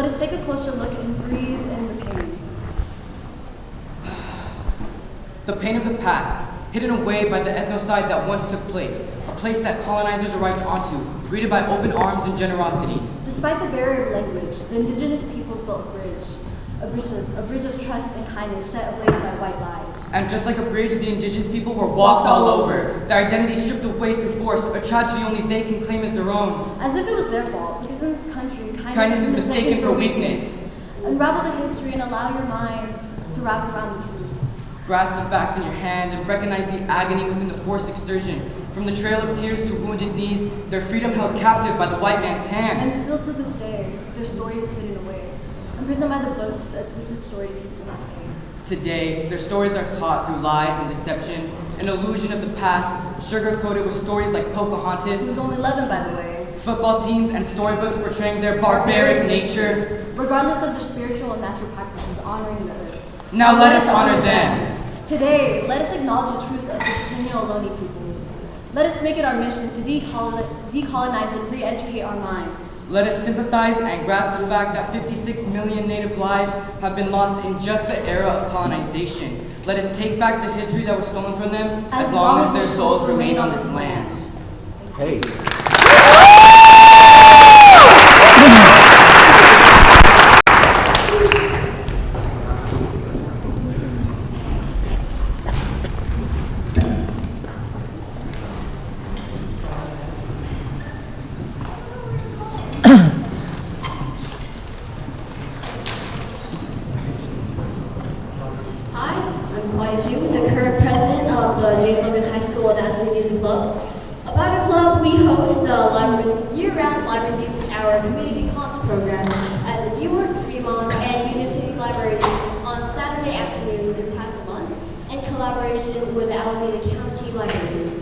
Let us take a closer look and breathe in the pain. The pain of the past, hidden away by the ethnocide that once took place, a place that colonizers arrived onto, greeted by open arms and generosity. Despite the barrier of language, the indigenous peoples built a bridge of trust and kindness set ablaze by white lies. And just like a bridge, the indigenous people were walked all over, their identity stripped away through force, a tragedy only they can claim as their own. As if it was their fault, because in this country, kindness is mistaken for weakness. Unravel the history and allow your minds to wrap around the truth. Grasp the facts in your hand and recognize the agony within the forced extortion. From the trail of tears to wounded knees, their freedom held captive by the white man's hands. And still to this day, their story is hidden away. Imprisoned by the books, a twisted story people do not pay. Today, their stories are taught through lies and deception, an illusion of the past, sugar-coated with stories like Pocahontas. He was only 11, by the way. Football teams and storybooks portraying their barbaric nature. Regardless of their spiritual and natural practices, honoring the earth. Now let us honor them. Today, let us acknowledge the truth of the Ohlone peoples. Let us make it our mission to decolonize and re-educate our minds. Let us sympathize and grasp the fact that 56 million Native lives have been lost in just the era of colonization. Let us take back the history that was stolen from them as long as their souls remain on this land. Hey. year-round library music hour community concert program at the Newark, Fremont, and Union City Libraries on Saturday afternoons 3 times a month in collaboration with the Alameda County Libraries.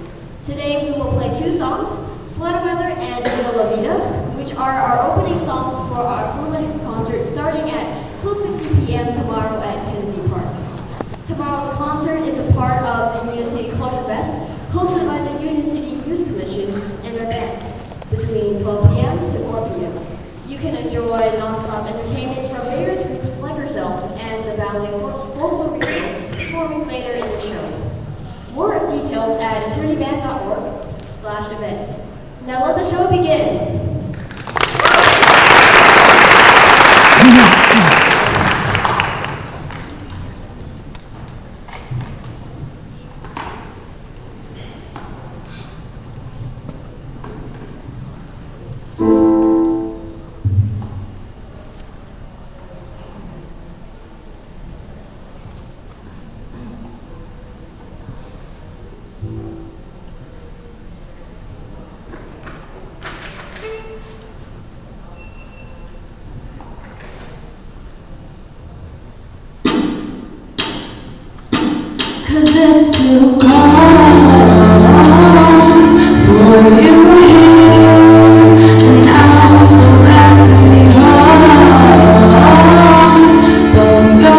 Today we will play 2 songs, Sweater Weather and Viva La Vida, which are our opening songs for our full-length concert starting at 12:50 p.m. tomorrow at Kennedy Park. Tomorrow's concert is a part of the Union City Culture Fest hosted by the Union City Youth Commission and their band between 12 p.m. to 4 p.m. You can enjoy non-stop entertainment from various groups like ourselves and the Valley Folklore Region performing later in the show. More details at eternityband.org/events. Now let the show begin. Cause it's too cold for you here, and I'm so glad we are both your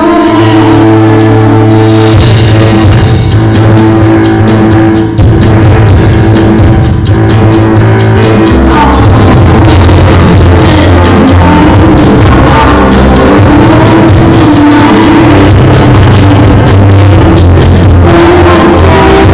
I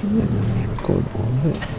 Record all of it.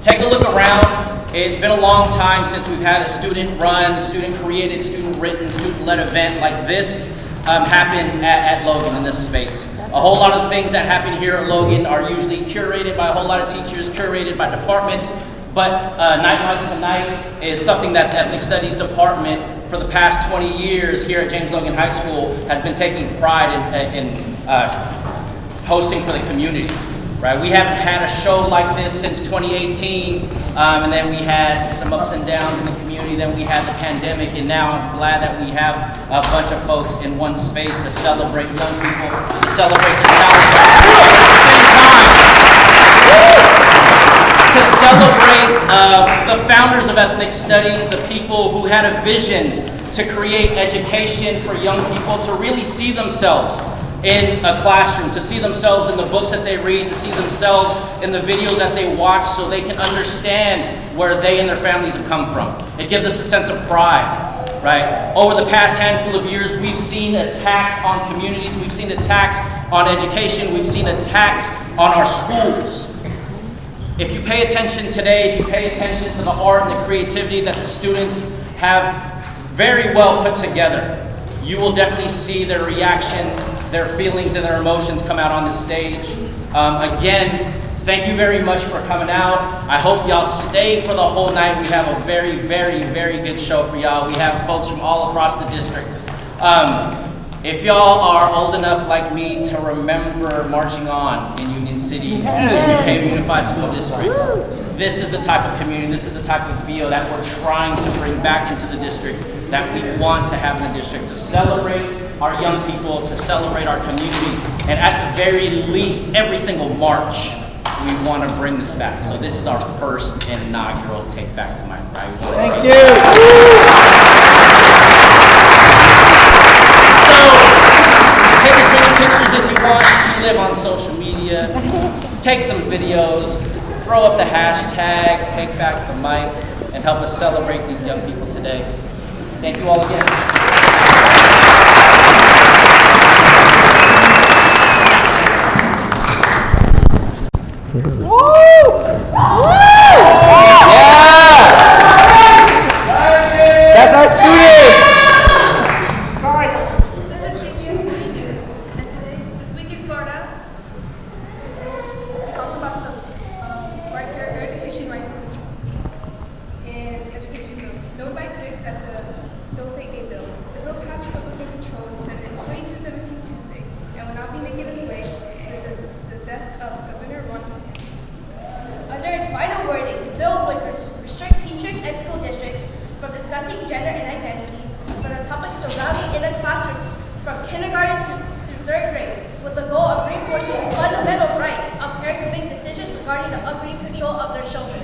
Take a look around. It's been a long time since we've had a student-run, student-created, student-written, student-led event like this happen at Logan in this space. A whole lot of things that happen here at Logan are usually curated by a whole lot of teachers, curated by departments, but a night like tonight is something that the Ethnic Studies Department for the past 20 years here at James Logan High School has been taking pride in hosting for the community. right? We haven't had a show like this since 2018, and then we had some ups and downs in the community, then we had the pandemic, and now I'm glad that we have a bunch of folks in one space to celebrate young people, to celebrate their talent, at the same time, to celebrate the founders of ethnic studies, the people who had a vision to create education for young people to really see themselves in a classroom, to see themselves in the books that they read, to see themselves in the videos that they watch so they can understand where they and their families have come from. It gives us a sense of pride, right? Over the past handful of years, we've seen attacks on communities, we've seen attacks on education, we've seen attacks on our schools. If you pay attention today, if you pay attention to the art and the creativity that the students have very well put together, you will definitely see their reaction, their feelings and their emotions come out on this stage. Again, thank you very much for coming out. I hope y'all stay for the whole night. We have a very, very, very good show for y'all. We have folks from all across the district. If y'all are old enough like me to remember marching on in Union City, Union Unified School District, this is the type of community, this is the type of feel that we're trying to bring back into the district, that we want to have in the district, to celebrate our young people, to celebrate our community, and at the very least, every single March, we want to bring this back. So this is our first inaugural Take Back the Mic, right? Thank you. Take as many pictures as you want. If you live on social media, take some videos, throw up the hashtag, Take Back the Mic, and help us celebrate these young people today. Thank you all again. That's our students! This is TBTM, and today, this week in Florida, we talk about the your education rights and education bill. Known by critics as the Don't Say Gay bill. The bill passed Republican control on 22/17 Tuesday, and will now be making its way to the desk of Governor Ron DeSantis. Under its final wording, the bill would restrict teachers and school districts from discussing gender and identities from the topics surrounding in the classrooms from kindergarten through third grade, with the goal of reinforcing the fundamental rights of parents to make decisions regarding the upbringing control of their children.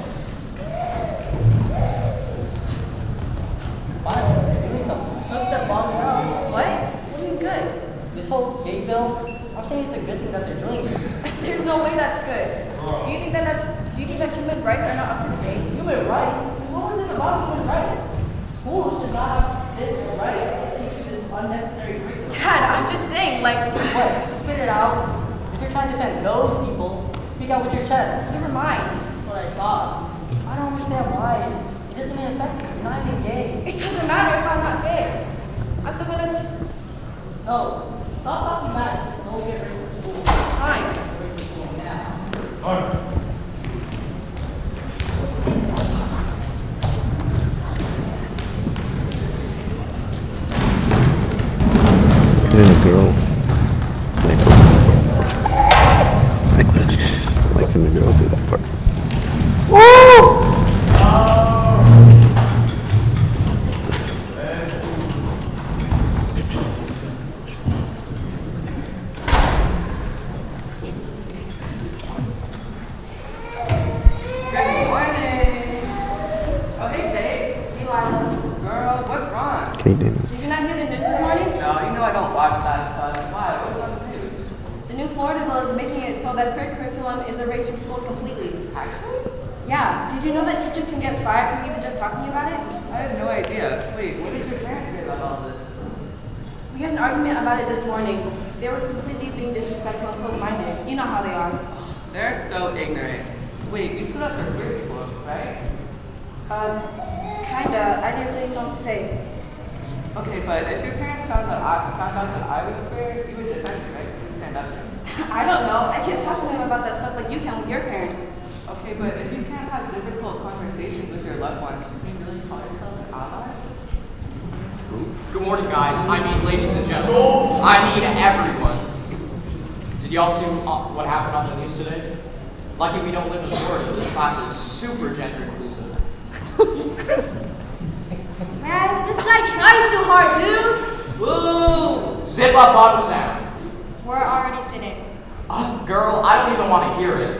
What? What do you mean good? This whole gay bill, I'm saying it's a good thing that they're doing it. There's no way that's good. Do you think that human rights are not up to date? Human rights? What was this about human rights? Schools should not have this right to teach you this unnecessary curriculum. Dad, I'm just saying, like, What? Spit it out. If you're trying to defend those people, speak out with your chest. never mind. That's what I thought. I don't understand why. It doesn't even affect you. You're not even gay. It doesn't matter if I'm not gay. I'm still gonna. No. Stop talking back. Just go get ready for school. Fine. Get ready for school now. And a girl. Like when the girl do that part. Good morning. Oh, hey, Dave. Hey, Lila. Girl, what's wrong? Kaden. Did you not hear the news this morning? No, you know I don't watch that stuff. Why? What's on the news? The new Florida bill is making it so that curriculum is erased from schools completely. Actually? Yeah. Did you know that teachers can get fired from even just talking about it? I had no idea. Wait, what did your parents say about all this? We had an argument about it this morning. They were completely being disrespectful and closed-minded. You know how they are. They're so ignorant. Wait, you stood up for grade school, right? Kinda. I didn't really know what to say. Okay, but if your parents found out that I was queer, you would defend me, right? You would stand up. I don't know. I can't talk to them about that stuff like you can with your parents. Okay, but if you can't have difficult conversations with your loved ones, can you really call yourself an ally? Good morning, guys. I mean, ladies and gentlemen. I mean, everyone. Did y'all see what happened on the news today? Lucky we don't live in Florida. This class is super gender inclusive. Man, this guy tries too hard, dude. Woo! Zip up bottom sound. We're already sitting. Girl, I don't even want to hear it.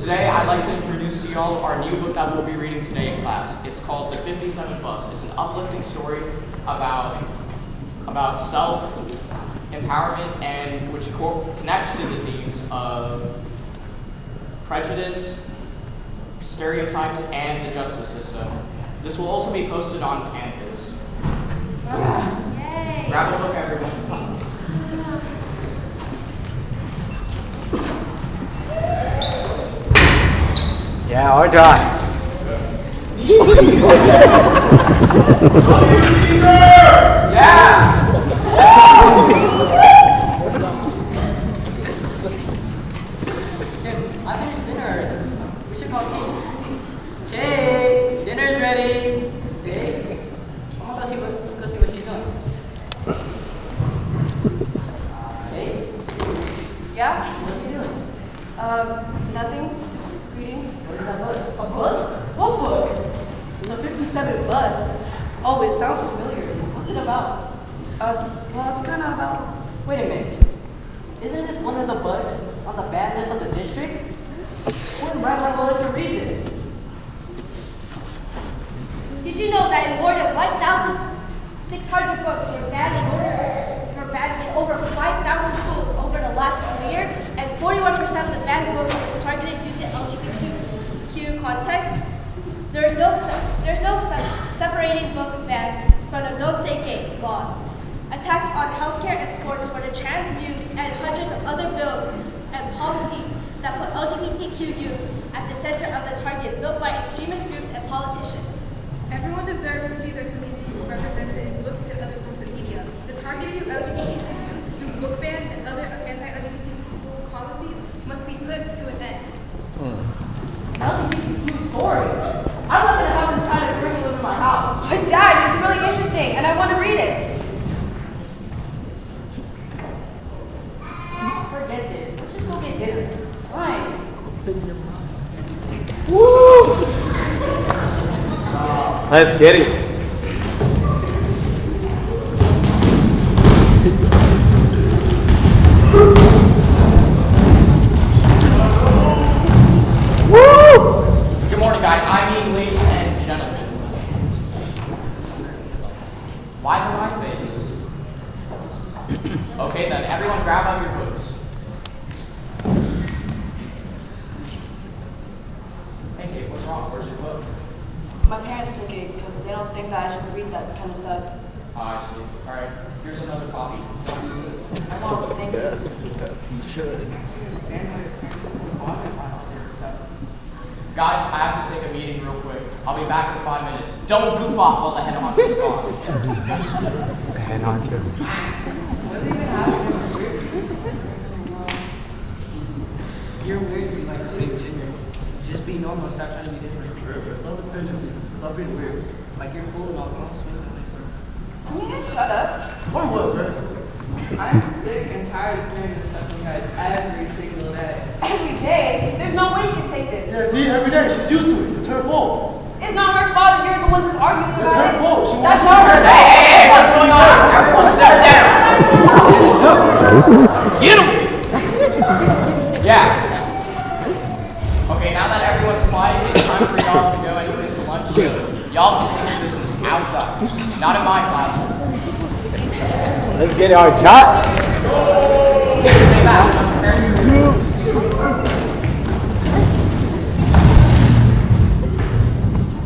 Today, I'd like to introduce to y'all our new book that we'll be reading today in class. It's called The 57 Bus. It's an uplifting story about self-empowerment and which connects to the themes of prejudice, stereotypes, and the justice system. This will also be posted on campus. Yay. Grab a book, everyone. Yeah, all right. Yeah! I finished dinner. We should call Kate. Kate, dinner's ready. Kate, let's go see what she's doing. Kate, Yeah? what are you doing? Nothing. Just reading. What is that book? A book? What book? The 57 Bus. Oh, it sounds familiar. What's it about? Well, it's kind of about... Wait a minute. Isn't this one of the books on the bad list of the district? Who in Brown will let you read this? Did you know that more than 1,600 books were banned in over 5,000 schools over the last year, and 41% of the banned books were targeted due to LGBTQ content? There's no separating books bans from the Don't Say Gay laws, attack on healthcare and sports for the trans youth, and hundreds of other bills and policies that put LGBTQ youth at the center of the target built by extremist groups and politicians. Everyone deserves to see their communities represented in books and other forms of media. The targeting of LGBTQ youth through book bans and other anti-LGBTQ policies must be put to an end. LGBTQ story. I'm not going to have this kind of curriculum in my house. But Dad, it's really interesting, and I want to read it. Forget this. Let's just go get dinner. Fine. Woo! Let's get it. Good morning, guys. I mean, ladies and gentlemen. Why the white faces? Okay, then, everyone grab out your books. Hey, Kate, what's wrong? Where's your book? My parents took it because they don't think that I should read that kind of stuff. I see. All right, here's another copy. I won't think Yes, he should. Guys, I have to take a meeting real quick. I'll be back in 5 minutes. Don't goof off while the head honcho's gone. And on to You're weird if you like the same gender. Just be normal, stop trying to be different. Stop attention. Stop being weird. Like you're cool and all, but also Can you guys shut up? Or what, bro? I'm sick and tired of hearing this stuff from you guys every single day. Every day? There's no way you can take this. Yeah, see, every day she's used to it. It's her fault. It's not her fault. You're the one that's arguing It's about her it. fault. She That's wants not her to- fault. Hey, what's going on? Everyone sit down. Get him! Yeah. Okay, now that everyone's quiet, it's time for y'all to go anyways to lunch. Y'all can take your business outside, not in my classroom. Let's get our shot. Stay back.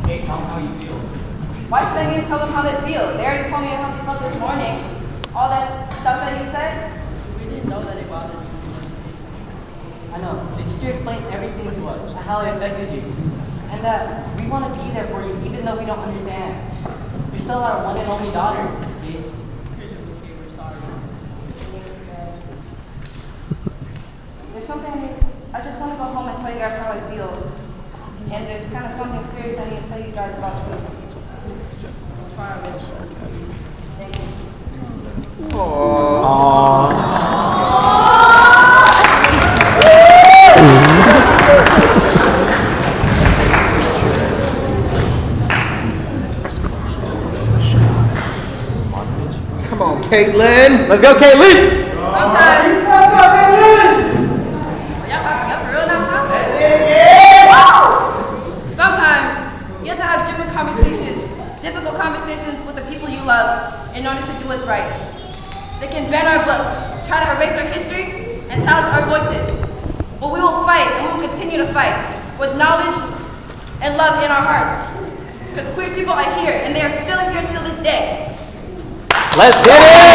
Hey, tell them how you feel. Why should I need to tell them how they feel? They already told me how they felt this morning. All that stuff that you said. we didn't know that it bothered you. I know. The teacher explained everything to us and how it affected you. And that we want to be there for you even though we don't understand. You're still our one and only daughter, kid. There's something I just want to go home and tell you guys how I feel. And there's kind of something serious I need to tell you guys about too. I'll try our best. Thank you. Aww. Caitlin. Let's go, Caitlin. Sometimes. Y'all for real now, huh? Sometimes you have to have different conversations, difficult conversations with the people you love in order to do what's right. They can ban our books, try to erase our history, and silence our voices. But we will fight, and we will continue to fight with knowledge and love in our hearts. Because queer people are here, and they are still here till this day. Let's get it!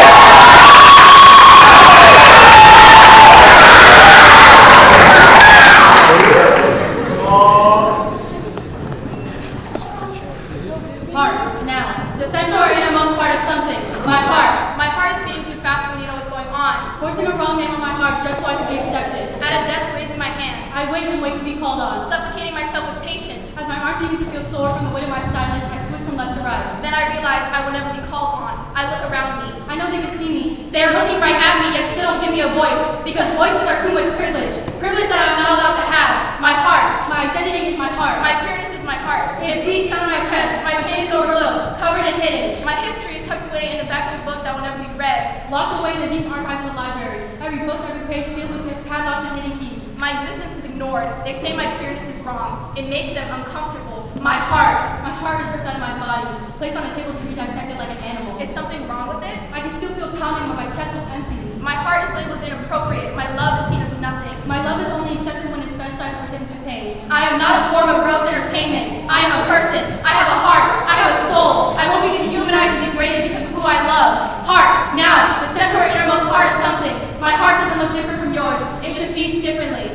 Heart, now. The central or innermost part of something. My heart. My heart is beating too fast when you know what's going on. Forcing a wrong name on my heart just so I can be accepted. At a desk, raising my hand. I wait and wait to be called on. Suffocating myself with patience. As my heart begins to feel sore from the weight of my silence, I switch from left to right. Then I realize I will never be called on. I look around me. I know they can see me. They are looking right at me, yet still don't give me a voice. Because voices are too much privilege. Privilege that I'm not allowed to have. My heart. My identity is my heart. My pureness is my heart. It beats down on my chest. My pain is overlooked, covered and hidden. My history is tucked away in the back of a book that will never be read. Locked away in the deep archive of the library. Every book, every page sealed with padlocks and hidden keys. My existence is ignored. They say my pureness is wrong. It makes them uncomfortable. My heart. My heart is ripped out of my body, placed on a table to be dissected like an animal. Is something wrong with it? I can still feel pounding when my chest was empty. My heart is labeled as inappropriate. My love is seen as nothing. My love is only accepted when it's specialized or to entertain. I am not a form of gross entertainment. I am a person. I have a heart. I have a soul. I won't be dehumanized and degraded because of who I love. Heart. Now, the central or innermost part of something. My heart doesn't look different from yours. It just beats differently.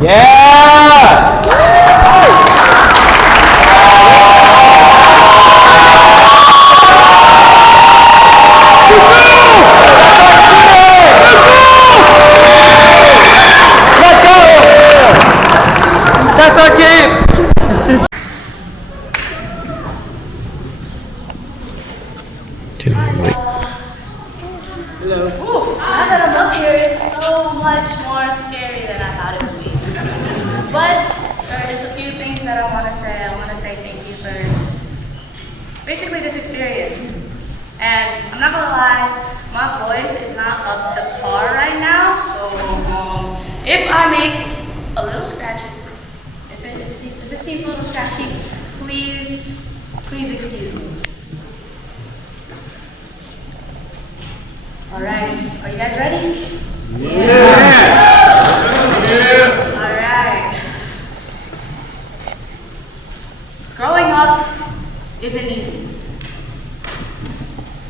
Yeah! Let's go! That's our kids! Now that I'm up here, it's so much more scary than I thought it would be. But there's a few things that I want to say. I want to say thank you for basically this experience. And I'm not gonna lie, my voice is not up to par right now. So if I make a little scratchy, if it seems a little scratchy, please excuse me. All right, are you guys ready? All right. Growing up isn't easy.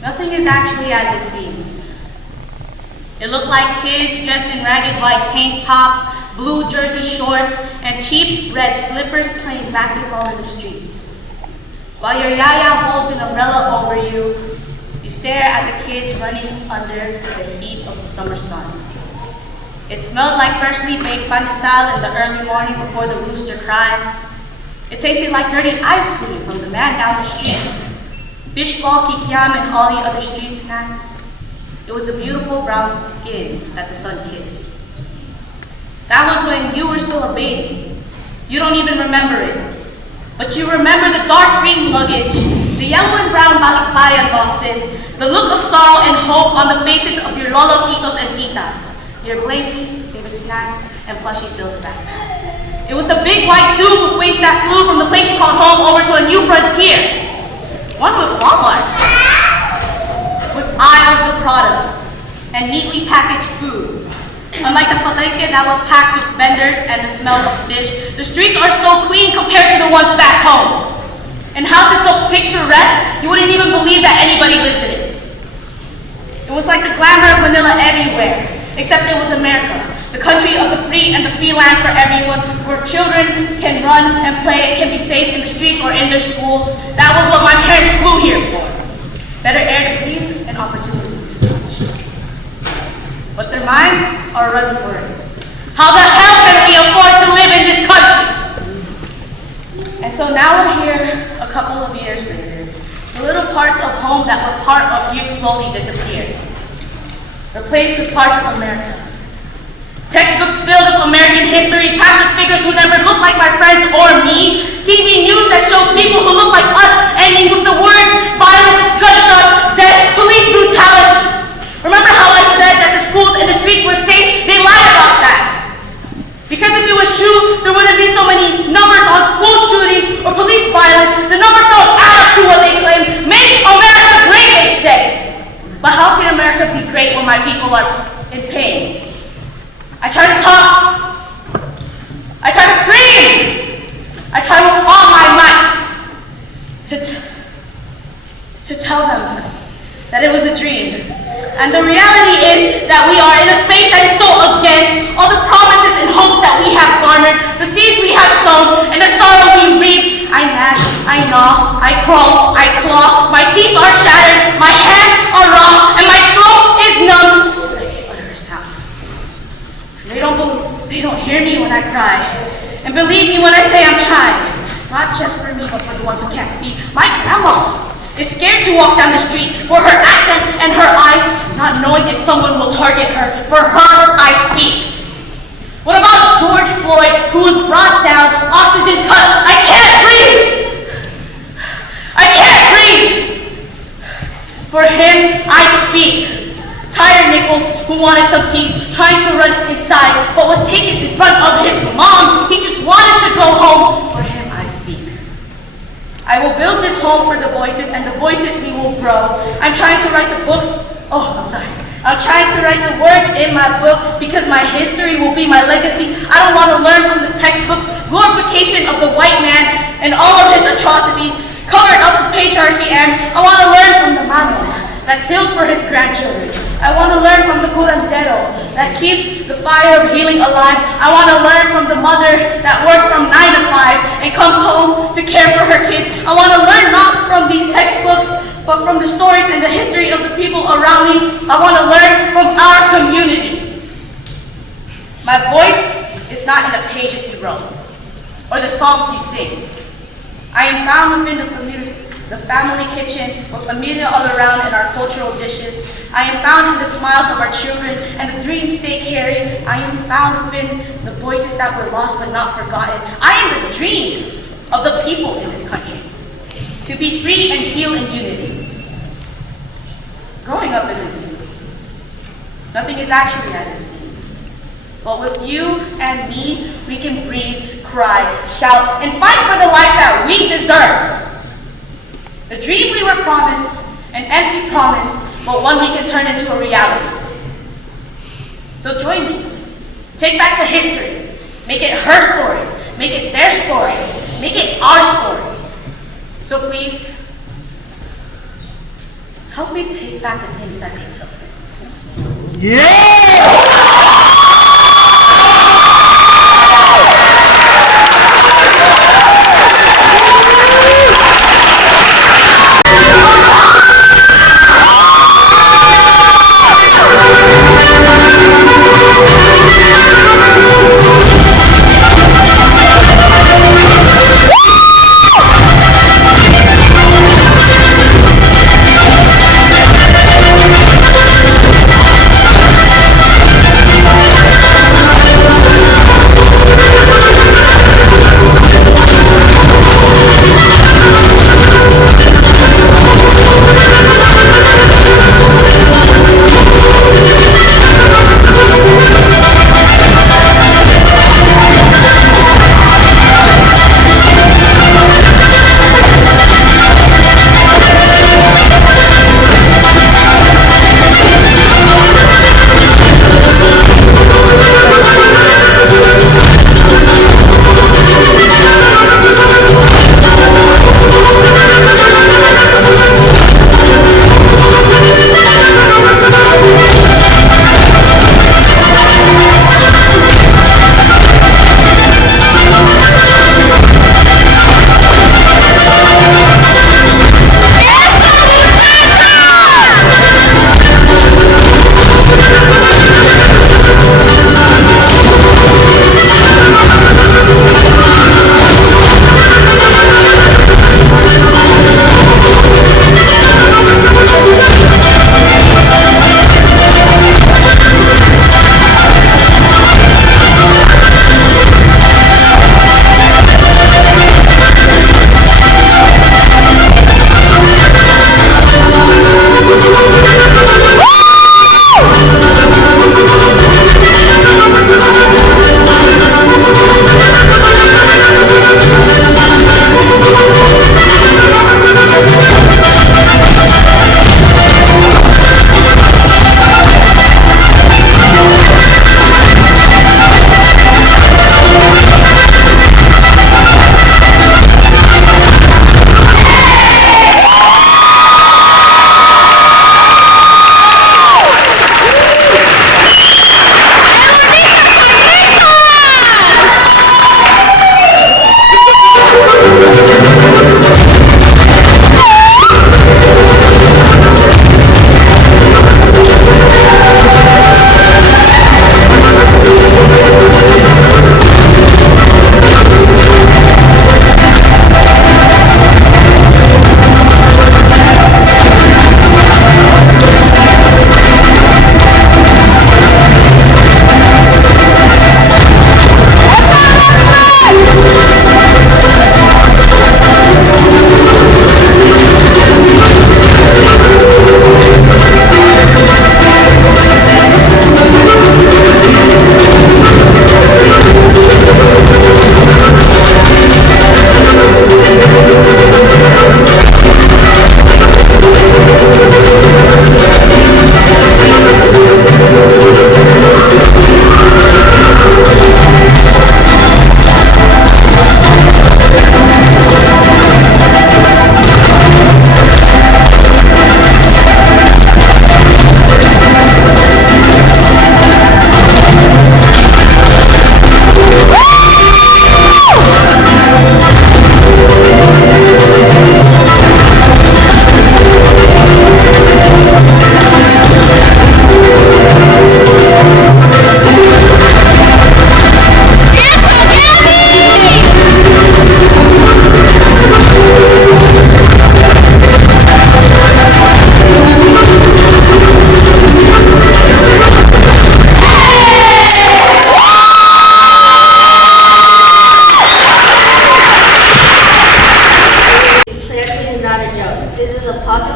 Nothing is actually as it seems. It looked like kids dressed in ragged white tank tops, blue jersey shorts, and cheap red slippers playing basketball in the streets. While your yaya holds an umbrella over you, you stare at the kids running under the heat of the summer sun. It smelled like freshly baked panisal in the early morning before the rooster cries. It tasted like dirty ice cream from the man down the street. Fishball, kikiam, and all the other street snacks. It was the beautiful brown skin that the sun kissed. That was when you were still a baby. You don't even remember it. But you remember the dark green luggage, the yellow and brown balikbayan boxes, the look of sorrow and hope on the faces of your lolotitos and titas, your blankie, favorite snacks, and plushie-filled backpack. It was the big white tube with wings that flew from the place you called home over to a new frontier. One with Walmart, with aisles of product and neatly packaged food. Unlike the palenque that was packed with vendors and the smell of fish, the streets are so clean compared to the ones back home. And houses so picturesque, you wouldn't even believe that anybody lives in it. It was like the glamour of Manila everywhere, except it was America, the country of the free and the free land for everyone, where children can run and play and can be safe in the streets or in their schools. That was what my parents flew here for. Better air to breathe and opportunities to touch. But their minds are running words. How the hell can we afford to live in this country? And so now we're here, a couple of years later. The little parts of home that were part of you slowly disappeared, replaced with parts of America. Textbooks filled with American history, packed with figures who never looked like my friends or me. TV news that showed people who look like us ending with the words violence, gunshots, death, police brutality. Remember how I said that the schools and the streets were safe? They lied about that. Because if it was true, there wouldn't be so many numbers on school shootings or police violence. The numbers don't add up to what they claim. Make America great, they say. But how can America be great when my people are in pain? I try to talk. I try to scream. I try with all my might to tell them that it was a dream. And the reality is that we are in a space that is so against all the promises and hopes that we have garnered, the seeds we have sown, and the sorrow we reap. I gnash, I gnaw, I crawl, I claw, my teeth are shattered, my hands are raw, and my throat is numb. I can't utter a sound. They don't hear me when I cry. And believe me when I say I'm trying. Not just for me, but for the ones who can't speak. My grandma is scared to walk down the street for her accent and her eyes, not knowing if someone will target her. For her, I speak. What about George Floyd, who was brought down, oxygen cut? I can't breathe! I can't breathe! For him, I speak. Tyre Nichols, who wanted some peace, trying to run inside, but was taken in front of his mom. He just wanted to go home. For him, I speak. I will build this home for the voices, and the voices we will grow. I'm trying to write the books. Oh, I'm sorry. I'm trying to write the words in my book because my history will be my legacy. I don't want to learn from the textbooks, glorification of the white man and all of his atrocities, covered up with patriarchy, and I want to learn from the mano that tilled for his grandchildren. I want to learn from the curandero that keeps the fire of healing alive. I want to learn from the mother that works from 9 to 5 and comes home to care for her kids. I want to learn not from these textbooks, but from the stories and the history of the people around me. I want to learn from our community. My voice is not in the pages you wrote or the songs you sing. I am found within the family kitchen with familia all around and our cultural dishes. I am found in the smiles of our children and the dreams they carry. I am found within the voices that were lost but not forgotten. I am the dream of the people in this country, to be free and heal in unity. Growing up isn't easy. Nothing is actually as it seems. But with you and me, we can breathe, cry, shout, and fight for the life that we deserve. The dream we were promised, an empty promise, but one we can turn into a reality. So join me. Take back the history. Make it her story. Make it their story. Make it our story. So please, help me take back the things that they took. Yeah!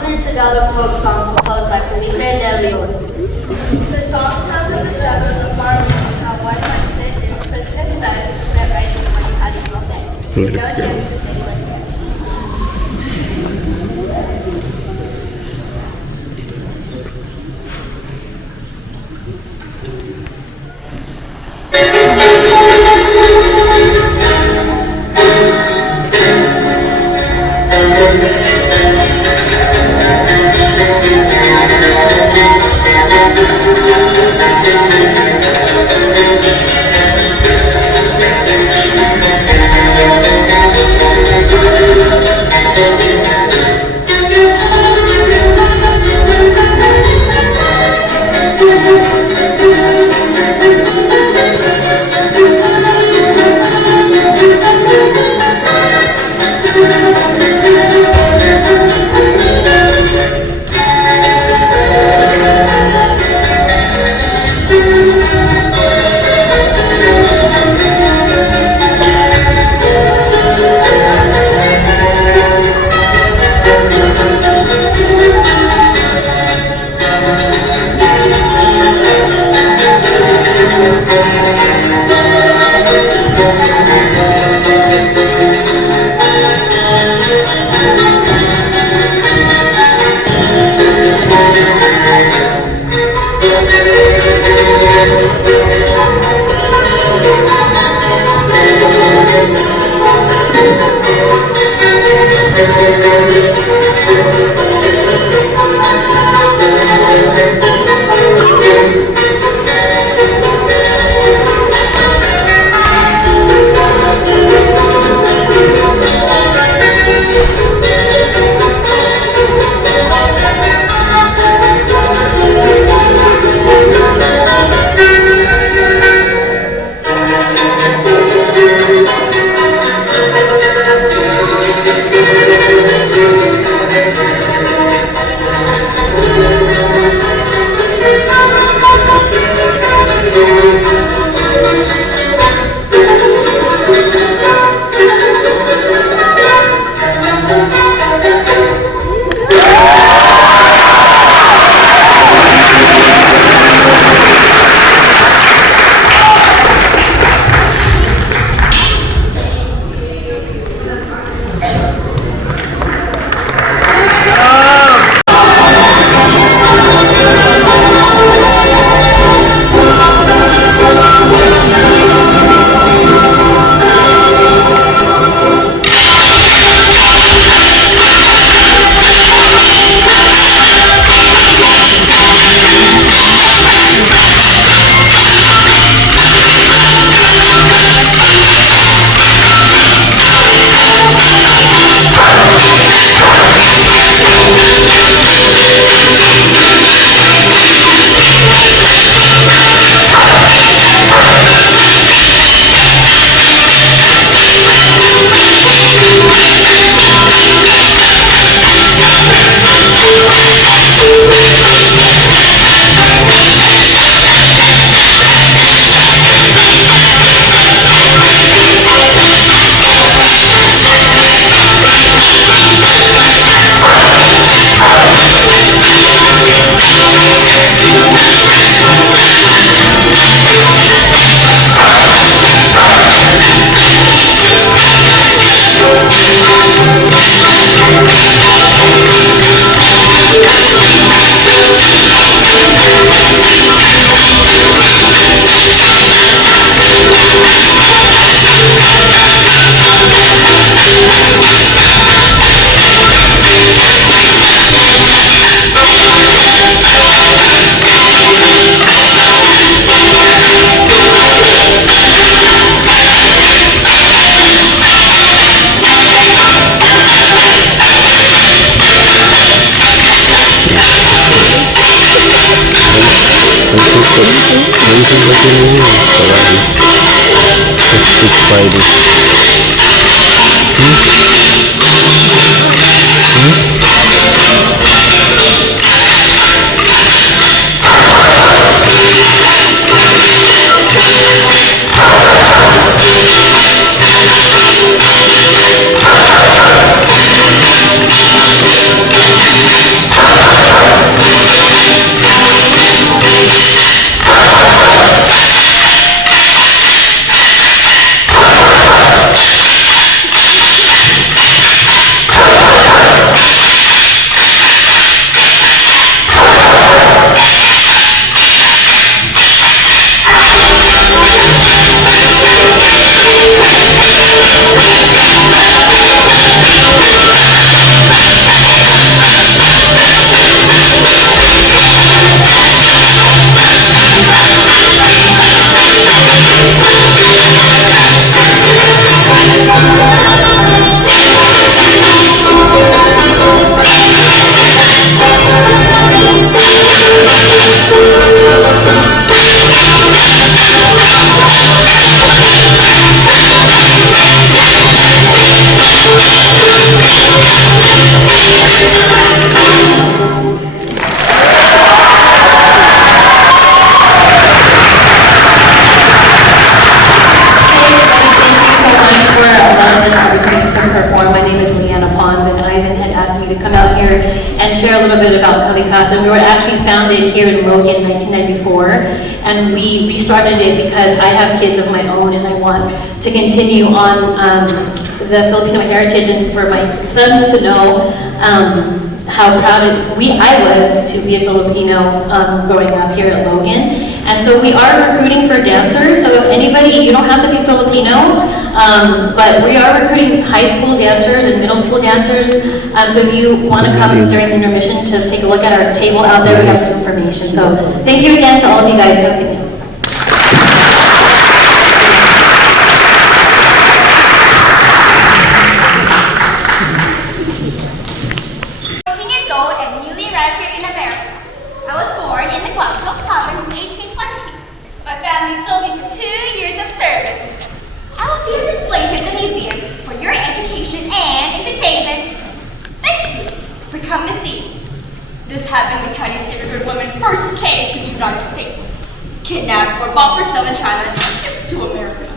Coming Together folk song composed by Felipe de Leon. The song tells of the struggles of farmers and how one must sit in twisted beds to get right to what you had all day. No chance to say listen. Everything like in the room. It's Friday. and share a little bit about Kalikasa. We were actually founded here in Logan in 1994, and we restarted it because I have kids of my own and I want to continue on the Filipino heritage and for my sons to know how proud I was to be a Filipino growing up here at Logan. And so we are recruiting for dancers. So if anybody, you don't have to be Filipino, but we are recruiting high school dancers and middle school dancers. So if you want to come during intermission to take a look at our table out there, we have some information. So thank you again to all of you guys. Have a good night. 14 years old and newly arrived here in America. I was born in the Guangdong province in 1820. My family sold me for 2 years of service. I will be on display here at the museum for your education and entertainment. Thank you for coming to see me. This happened when Chinese immigrant women first came to the United States. Kidnapped or bought for sale in China and shipped to America.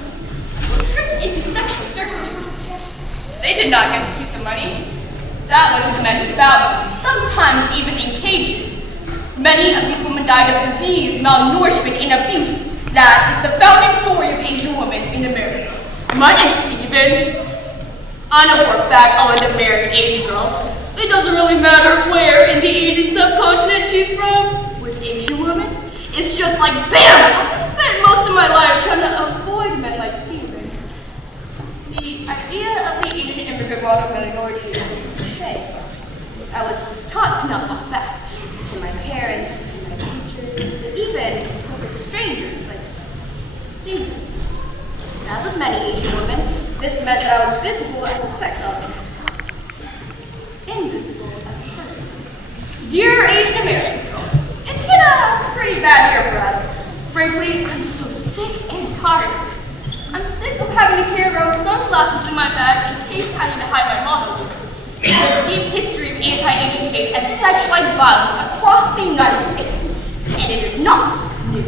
Were tricked into sexual servitude. They did not get to keep the money. That went to the men who found them, sometimes even in cages. Many of these women died of disease, malnourishment, and abuse. That is the founding story of Asian women in America. My name's Steven. I know for a fact I'll end up marrying an Asian girl. It doesn't really matter where in the Asian subcontinent she's from. With Asian women, it's just like BAM! I've spent most of my life trying to avoid men like Steven. The idea of the Asian immigrant model minority is cliche. I was taught to not talk back to my parents, to my teachers, to even perfect strangers like Steven. As with many Asian women, this meant that I was visible as a sex object, invisible as a person. Dear Asian American girls, it's been a pretty bad year for us. Frankly, I'm so sick and tired. I'm sick of having to carry around sunglasses in my bag in case I need to hide my model. There's a deep history of anti-Asian hate and sexualized violence across the United States. And it is not new.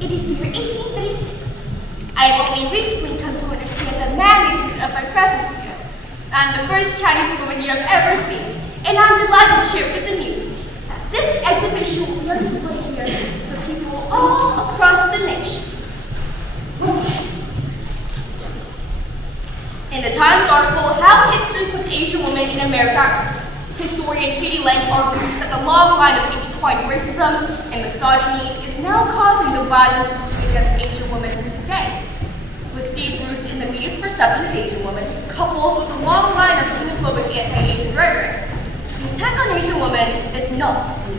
It is the year 1836. I have only recently come to understand the magnitude of my presence here. I'm the first Chinese woman you have ever seen, and I'm delighted to share with the news that this exhibition will be on display here for people all across the nation. In the Times article, How History Puts Asian Women in America at Risk, historian Katie Lang argues that the long line of intertwined racism and misogyny is now causing the violence we see against Asian women today. With deep roots in the media's perception of Asian women, coupled with the long line of xenophobic anti-Asian rhetoric, the attack on Asian women is not new.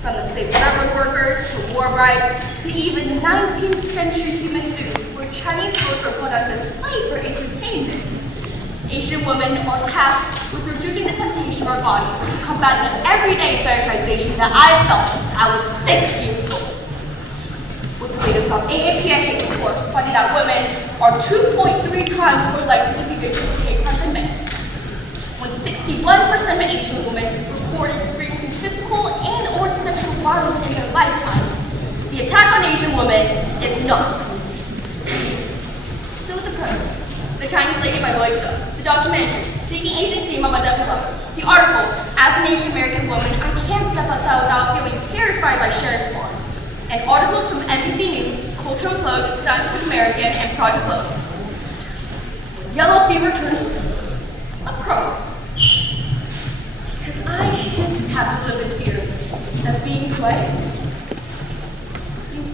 From enslaved railroad workers to war brides to even 19th century human zoos where Chinese clothes are put on display for entertainment. Asian women are tasked with reducing the temptation of our bodies to combat the everyday fetishization that I've felt since I was 6 years old. With the latest on AAPI reports finding that women are 2.3 times more likely to be victims of hate crime than men. When 61% of Asian women report experiencing physical and or sexual violence in their lifetime, the attack on Asian women is not. So with the program, The Chinese Lady by Lloyd So, the documentary, Seeking Asian Female by Debbie Lover, the article, As an Asian American Woman, I Can't Step Outside Without Feeling Terrified by Sharon Farr, and articles from NBC News, Culture Unplugged, Scientific American, and Project Lotus. Yellow fever turns a program. Because I shouldn't have to live in fear of being quiet. You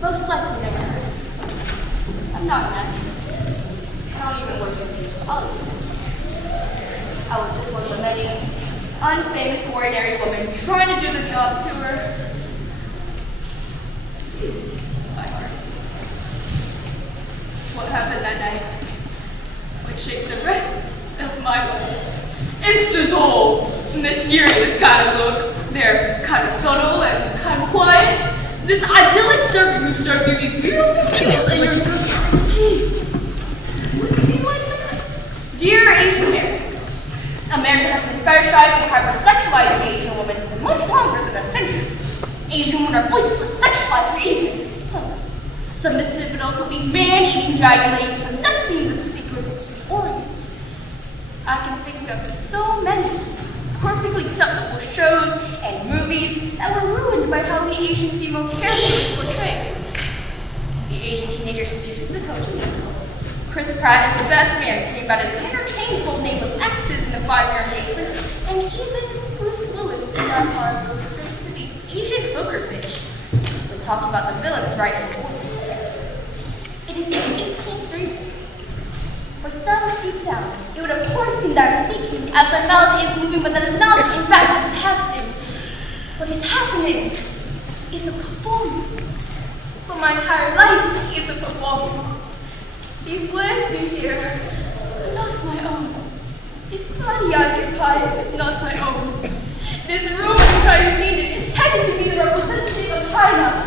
most likely never heard. I'm not an activist. I don't even work in Hollywood. I was just one of the many unfamous ordinary women trying to do the jobs who were used by heart. What happened that night would shape the rest of my life. It's this whole mysterious kind of look. They're kind of subtle and kind of quiet. This idyllic servant who serves you these beautiful meals and you're just like, gee, would it be like that? Dear Asian American, America has been fetishizing and hypersexualizing Asian women for much longer than a century. Asian women are voiceless, sexualized, or even submissive, and also these man-eating dragon ladies possessing the secrets of the Orient. I can think of so many perfectly acceptable shows and movies that were ruined by how the Asian female character was portrayed. The Asian teenager seduces the coach musical. Chris Pratt is the best man, singing about his interchangeable nameless exes in the 5-year engagement, and even Bruce Willis in that part goes straight to the Asian hooker bitch. We're talking about the villains, right? It is the 1830s. For some deep down, it would of course seem that I'm speaking as my mouth is moving, but that is not in fact what is happening. What is happening is a performance. For my entire life is a performance. These words you hear are not my own. This body I occupy is not my own. This room which I have seen is intended to be the representative of China,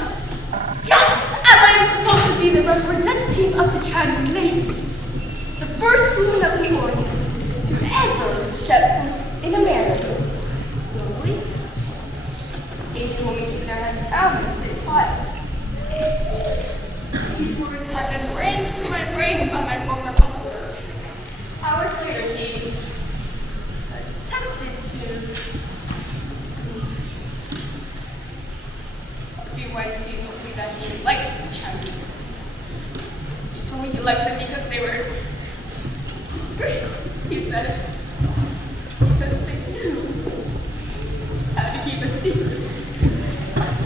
just as I am supposed to be the representative of the Chinese lady, the first woman of the Orient to ever step foot in America. Normally, Asian women keep their heads down and stay quiet. These words have been burned into my brain by my former boss. Hours later, he attempted to be Weinstein told me that he liked Chinese. He told me he liked them because they were discreet, he said. Because they knew how to keep a secret.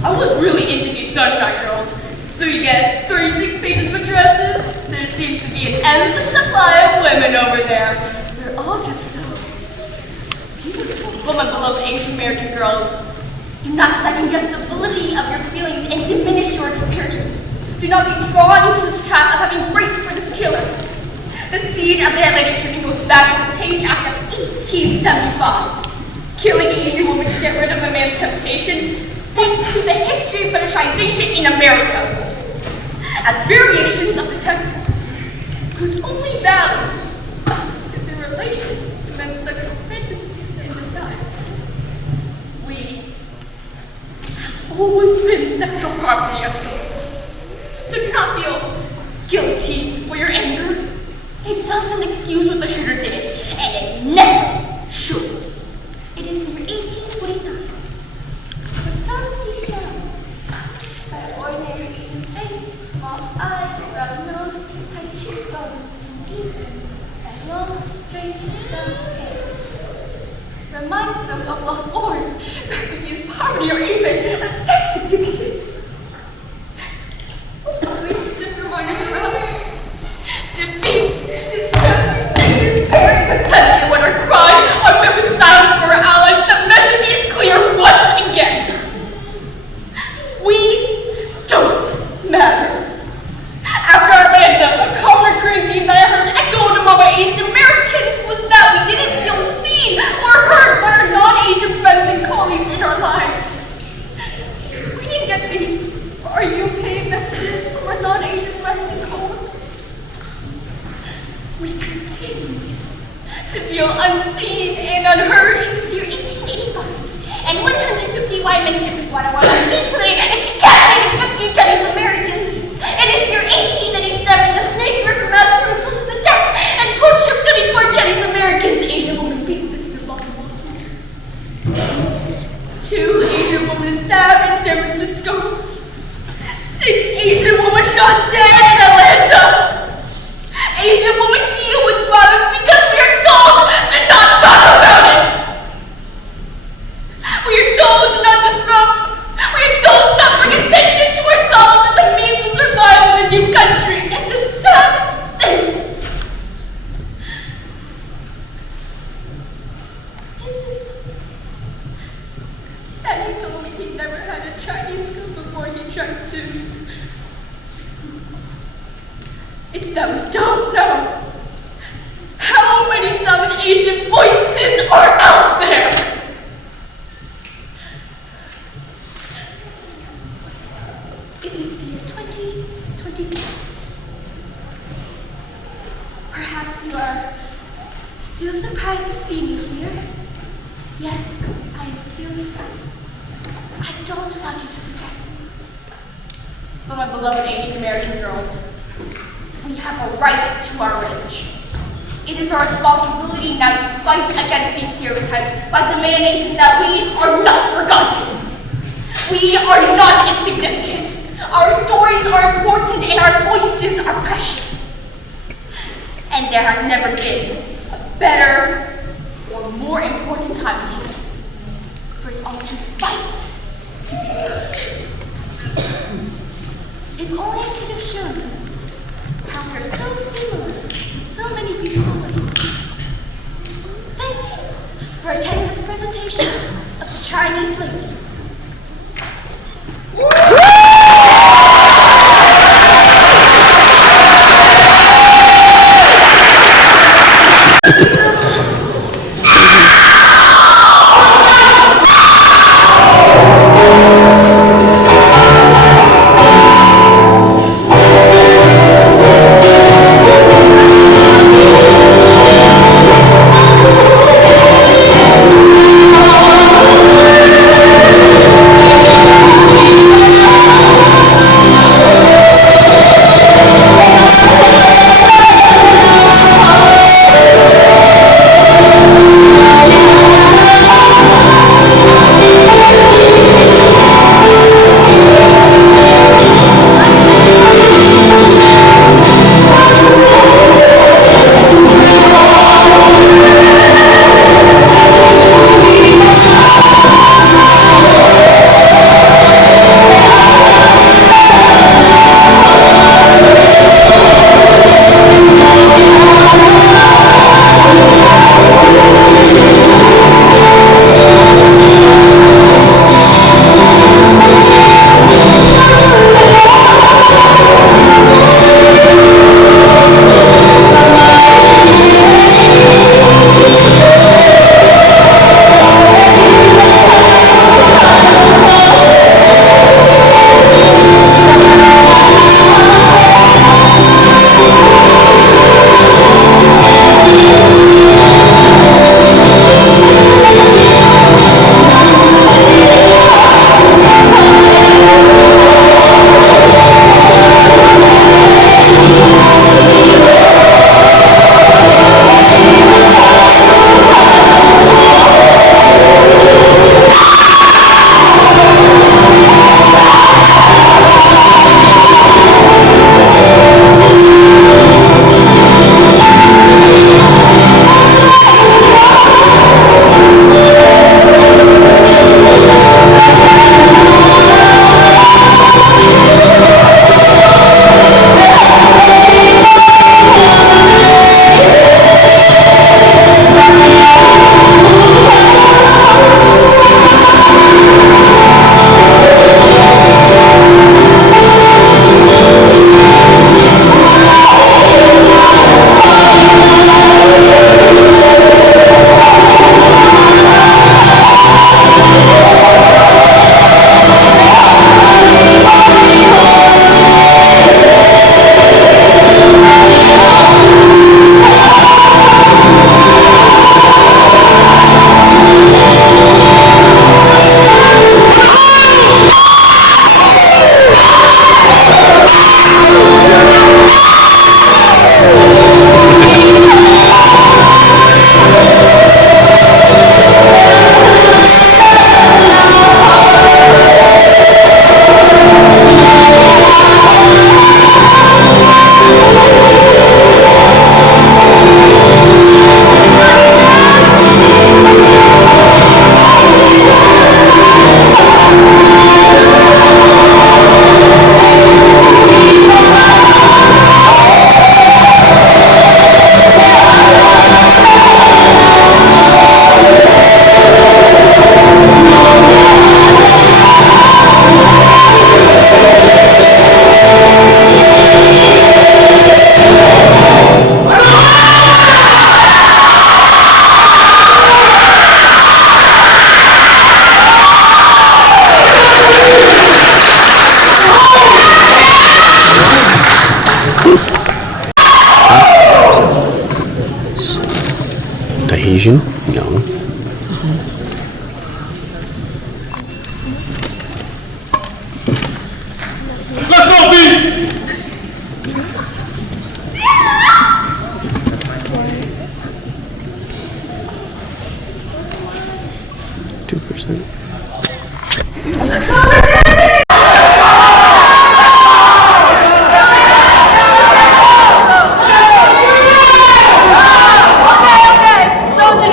I was really into these sunshine girls. So you get 36 pages of addresses. There seems to be an endless supply of women over there. They're all just so beautiful. But my beloved Asian American girls, do not second guess the validity of your feelings and diminish your experience. Do not be drawn into the trap of having braced for this killer. The seed of the Atlantic shooting goes back to the Page Act of 1875. Killing Asian women to get rid of a man's temptation speaks to the history of fetishization in America as variations of the temple, whose only value is in relation to men's sexual fantasies and desire. We have always been sexual property of souls, so do not feel guilty for your anger. It doesn't excuse what the shooter did, and it never should. It is the year 1849. For some deep down, by an ordinary Asian face, small eyes, round nose, high cheekbones, even, and long, straight, brown hair, reminds them of lost wars, refugees, poverty, or even a sex addiction. Always the reminders around us. Defeat, distress, sickness, content, when our cries are met with silence for our allies, the message is clear once again. We don't matter. After Atlanta, a common recurring theme that I heard echoed among my Asian Americans was that we didn't feel seen or heard by our non-Asian friends and colleagues in our lives. We didn't get the "Are you okay?" messages from our non-Asian friends and colleagues. We continue to feel unseen and unheard. It was the year 1885, and 150 white men in Guatemala mutilated and decapitated 50 Chinese Americans. It is the year 1887, the Snake River Massacre inflicted the death and torture of 34 Chinese Americans. Asian woman beat this is the Baltimore. 2 Asian women stabbed in San Francisco. 6 Asian women shot dead in Atlanta. Asian women deal with violence because we are told to not talk about it. We are told to not disrupt. We are told to not bring attention to ourselves as a means to survive in the new country. And the saddest thing isn't that he told me he never had a Chinese school before he tried to. It's that we don't know how many South Asian voices are out there. It is the year 2023. Perhaps you are still surprised to see me here. Yes, I am still here. I don't want you to forget me. But my beloved Asian American girls, we have a right to our rage. It is our responsibility now to fight against these stereotypes by demanding that we are not forgotten. We are not insignificant. Our stories are important and our voices are precious. And there has never been a better or more important time in history for us all to fight together. If only I could have shown you how we are so similar in so many beautiful ways. Thank you for attending this presentation of the Chinese lady. Asian, young. Let's go, B! So to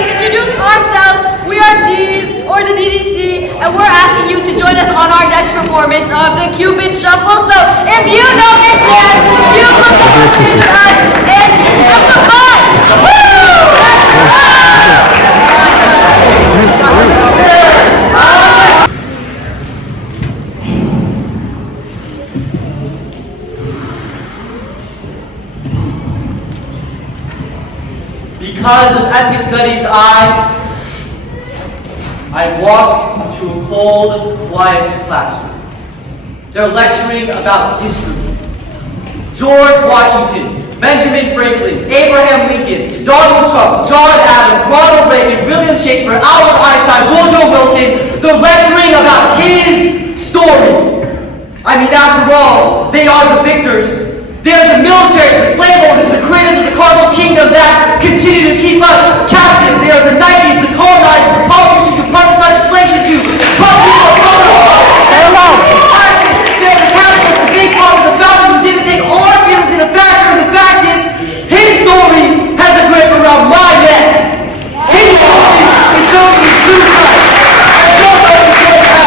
introduce ourselves, we are D's, or the DDC, and we're asking you to join us on our next performance of the Cupid Shuffle. So if you know this dance, you will come up with us and have some fun! Because of ethnic studies, I walk into a cold, quiet classroom. They're lecturing about history. George Washington, Benjamin Franklin, Abraham Lincoln, Donald Trump, John Adams, Ronald Reagan, William Shakespeare, Albert Einstein, Woodrow Wilson. They're lecturing about his story. I mean, after all, they are the victors. They are the military, the slaveholders, the creators of the Carceral Kingdom that continue to keep us captive. They are the Nikes, the colonizers, the politicians who purpose legislation to put people of color. They are the capitalists, the big part of the founders who didn't take all our feelings into factor. And the fact is, his story has a grip around my neck. His story is going to be too tight. I don't understand that.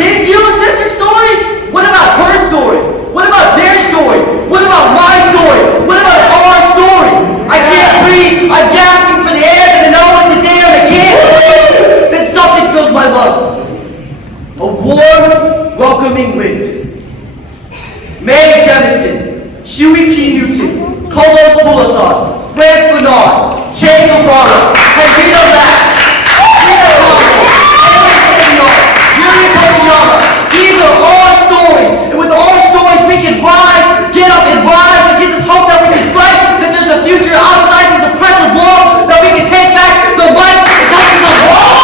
His Eurocentric story? What about her story? What about their story? What about my story? What about our story? I can't breathe. I'm gasping for the air that I know isn't there and I can't breathe. Then something fills my lungs. A warm, welcoming wind. Mary Jemison, Huey P. Newton, Carlos Pulsar, Franz Fanon, Che Guevara, Henrito Lach, Frida Kahlo, Yuri Kochiyama. These are our stories. And with our stories, we can rise, get up and rise. It gives us hope that we can fight, that there's a future outside this oppressive wall, that we can take back the light and touch the wall.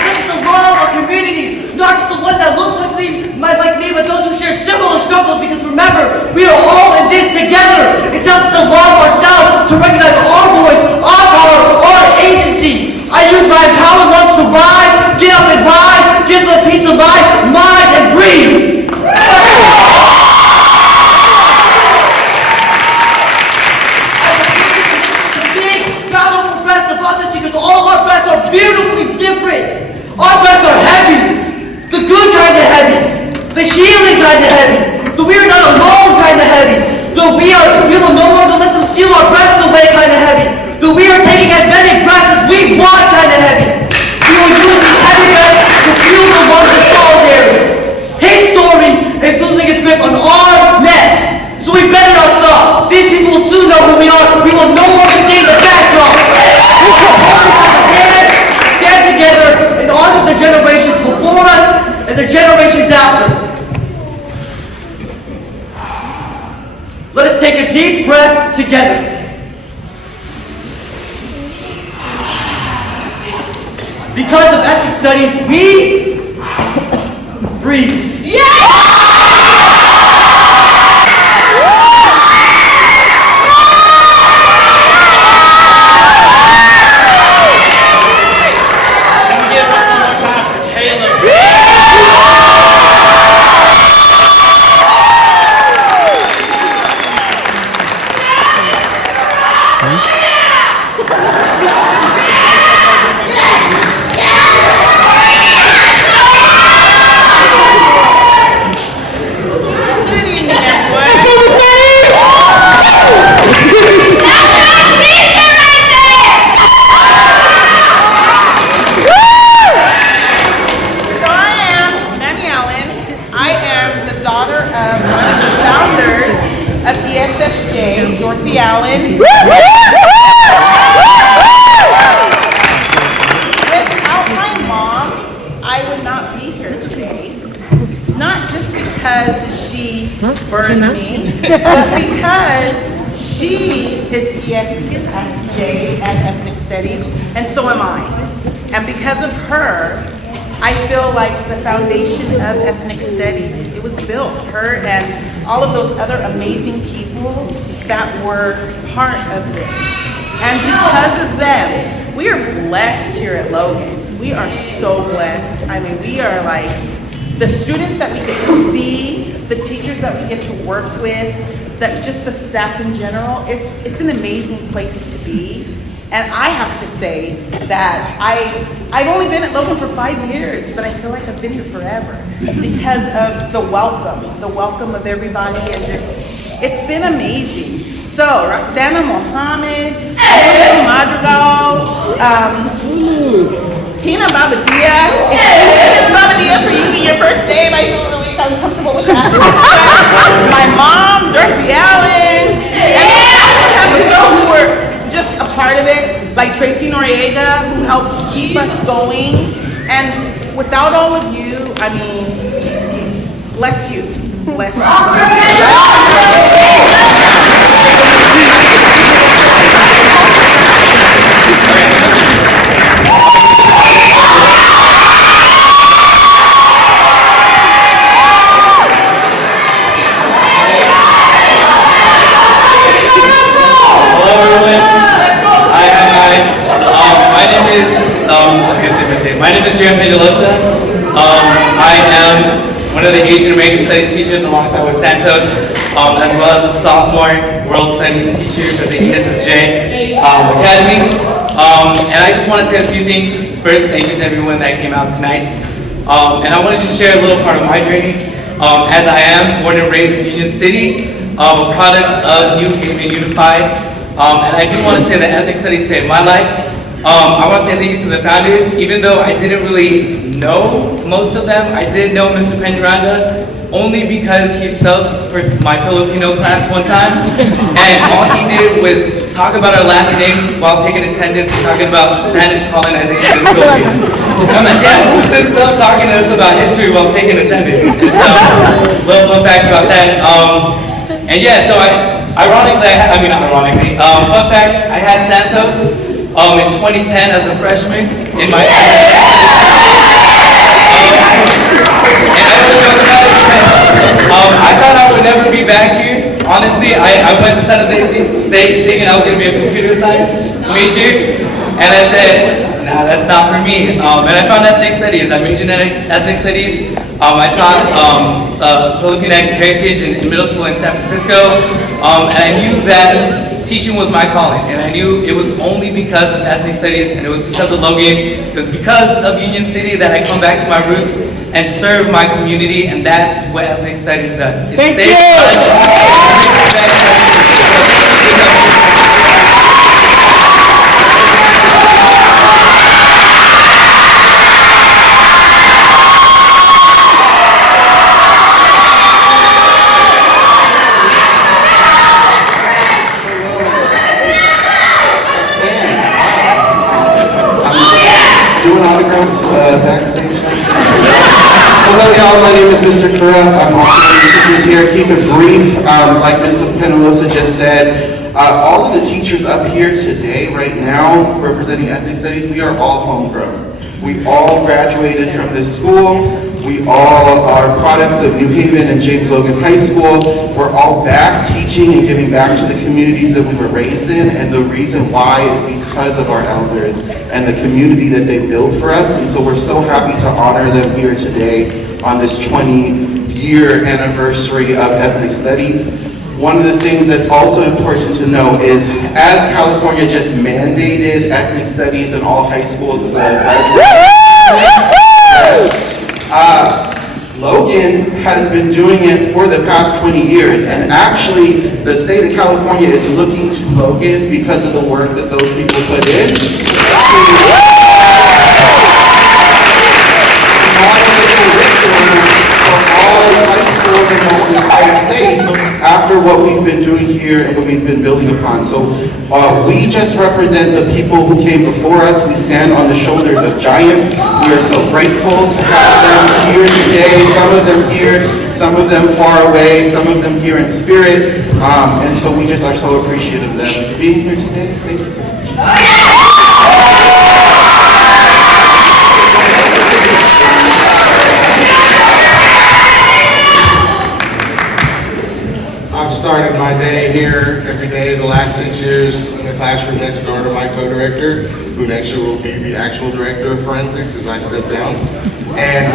This is the love of communities, not just the ones that look like me, but those who share similar struggles, because remember, we are all in this together. It tells us to love ourselves, to recognize our voice, our power, our agency. I use my empowered lungs to rise, get up and rise, give them peace of mind and breathe. The big battle for breaths about this because all our breaths are beautifully different. Our breaths are heavy, the good kind of heavy, the healing kind of heavy, the we are not alone kind of heavy, the we will no longer let them steal our breaths away kind of heavy. The we are taking as many breaths as we want kind of heavy. We will use these heavy breaths to fuel the lungs of solidarity. His story is losing its grip on our necks. So we better not stop. These people will soon know who we are. We will no longer stay in the backdrop. Stand together and honor the generations before us and the generations after. Let us take a deep breath together. Because of ethnic studies, we breathe. Burned me, but because she is ESSJ at Ethnic Studies, and so am I. And because of her, I feel like the foundation of Ethnic Studies, it was built, her and all of those other amazing people that were part of this. And because of them, we are blessed here at Logan. We are so blessed. I mean, we are like, the students that we get to see, the teachers that we get to work with, just the staff in general, it's an amazing place to be. And I have to say that I've only been at Logan for 5 years, but I feel like I've been here forever because of the welcome of everybody, and just, it's been amazing. So, Roxana Mohammed, Madrigal, Tina Babadia. It's Babadia for using your first name. I feel really uncomfortable with that. My mom, Dorothy Allen, and I also have people who were just a part of it, like Tracy Noriega, who helped keep us going. And without all of you, I mean, bless you. Bless you. My name is Jeremy Delosa. I am one of the Asian American Studies teachers alongside with Santos, as well as a sophomore World Studies teacher for the ESSJ Academy. And I just want to say a few things. First, thank you to everyone that came out tonight. And I wanted to share a little part of my journey. As I am born and raised in Union City, a product of New Haven Unified. And I do want to say that ethnic studies saved my life. I want to say thank you to the founders. Even though I didn't really know most of them, I did know Mr. Pendiranda only because he subbed for my Filipino class one time. And all he did was talk about our last names while taking attendance and talking about Spanish colonization in the Philippines. And I'm like, yeah, who's this sub talking to us about history while taking attendance? And so, little fun facts about that. And yeah, so fun fact, I had Santos in 2010 as a freshman in my and I was joking about it because I thought I would never be back here. Honestly, I went to San Jose State thinking I was going to be a computer science major, and I said, nah, that's not for me. And I found ethnic studies. I majored in ethnic studies. I taught Filipinx heritage in middle school in San Francisco, and I knew that teaching was my calling, and I knew it was only because of ethnic studies, and it was because of Logan, it was because of Union City that I come back to my roots and serve my community, and that's what ethnic studies does. It Thank saves lives. Backstage. Hello y'all, my name is Mr. Kura. I'm also one of the teachers here. Keep it brief. Like Mr. Penalosa just said, all of the teachers up here today, right now, representing ethnic studies, we are all homegrown. We all graduated from this school. We all are products of New Haven and James Logan High School. We're all back teaching and giving back to the communities that we were raised in, and the reason why is because of our elders and the community that they built for us. And so we're so happy to honor them here today on this 20-year anniversary of ethnic studies. One of the things that's also important to know is, as California just mandated ethnic studies in all high schools as a graduate, Logan has been doing it for the past 20 years, and actually the state of California is looking to Logan because of the work that those people put in. After what we've been doing here and what we've been building upon. So we just represent the people who came before us. We stand on the shoulders of giants. We are so grateful to have them here today. Some of them here, some of them far away, some of them here in spirit. And so we just are so appreciative of them being here today. Thank you so much. I've started my day here every day the last 6 years in the classroom next door to my co-director. Edgar, who next year will be the actual director of forensics as I step down. And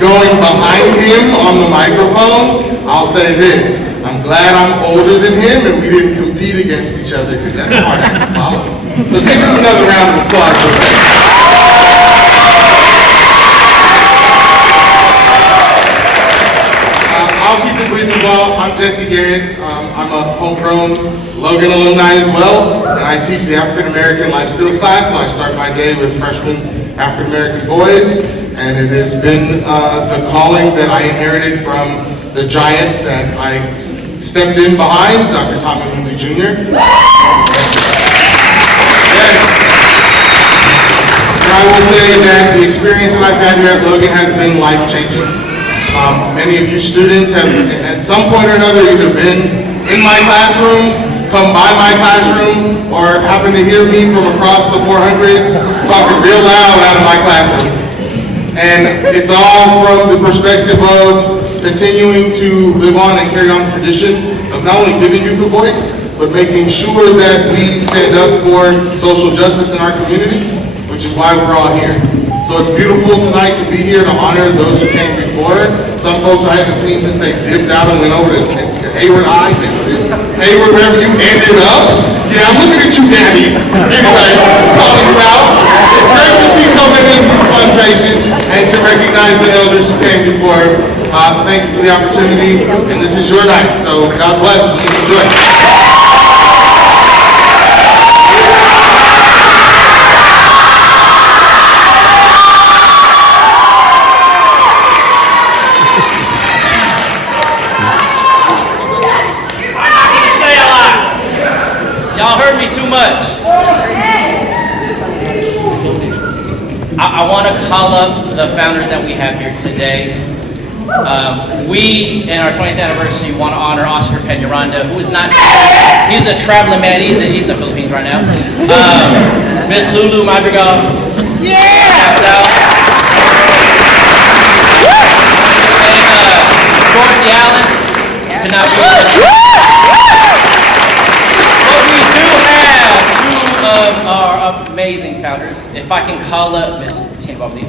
going behind him on the microphone, I'll say this: I'm glad I'm older than him and we didn't compete against each other, because that's a hard act to follow. So give him another round of applause for that. I'll keep it brief as well. I'm Jesse Garrett. I'm a homegrown Logan alumni as well, and I teach the African American Life Skills class, so I start my day with freshman African American boys, and it has been the calling that I inherited from the giant that I stepped in behind, Dr. Tommy Lindsay Jr. Yes. And I will say that the experience that I've had here at Logan has been life-changing. Many of you students have at some point or another either been in my classroom, come by my classroom, or happen to hear me from across the 400s talking real loud out of my classroom. And it's all from the perspective of continuing to live on and carry on the tradition of not only giving youth a voice, but making sure that we stand up for social justice in our community, which is why we're all here. So it's beautiful tonight to be here to honor those who came before. Some folks I haven't seen since they dipped out and went over to Hayward High, Hayward, wherever you ended up. Yeah, I'm looking at you, Gabby. Anyway, calling you out. It's great to see so many fun faces and to recognize the elders who came before. Thank you for the opportunity, and this is your night. So God bless and enjoy. Y'all heard me too much. I want to call up the founders that we have here today. We, in our 20th anniversary, want to honor Oscar Peñaranda, who is not, he's a traveling man, he's in the Philippines right now. Miss Lulu Madrigal. Yeah! And Dorothy Allen. Could not be here. Of our amazing founders. If I can call up Miss Tina Bobby.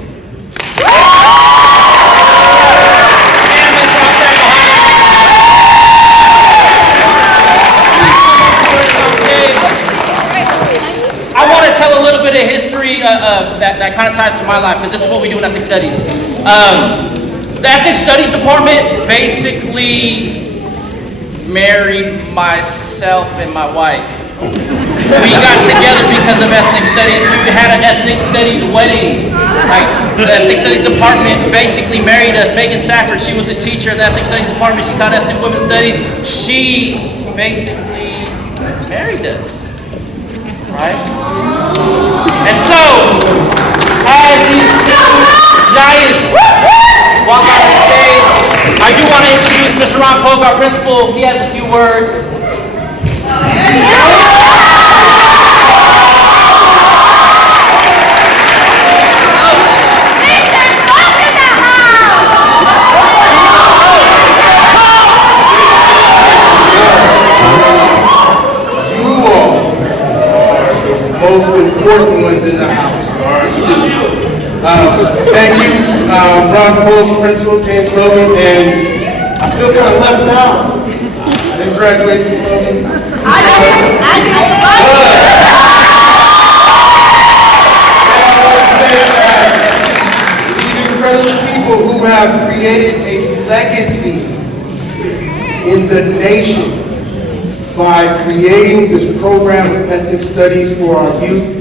I want to tell a little bit of history that kind of ties to my life, because this is what we do in ethnic studies. The ethnic studies department basically married myself and my wife. We got together because of ethnic studies. We had an ethnic studies wedding. Like, the ethnic studies department basically married us. Megan Safford, she was a teacher in the ethnic studies department. She taught ethnic women's studies. She basically married us. Right? And so, as these giants walk on the stage, I do want to introduce Mr. Ron Polk, our principal. He has a few words. Most important ones in the house are our students. Thank you, Ron Polk, Principal James Logan, and I feel kind of left out. I didn't graduate from Logan. I did. These incredible people who have created a legacy in the nation by creating this program of ethnic studies for our youth.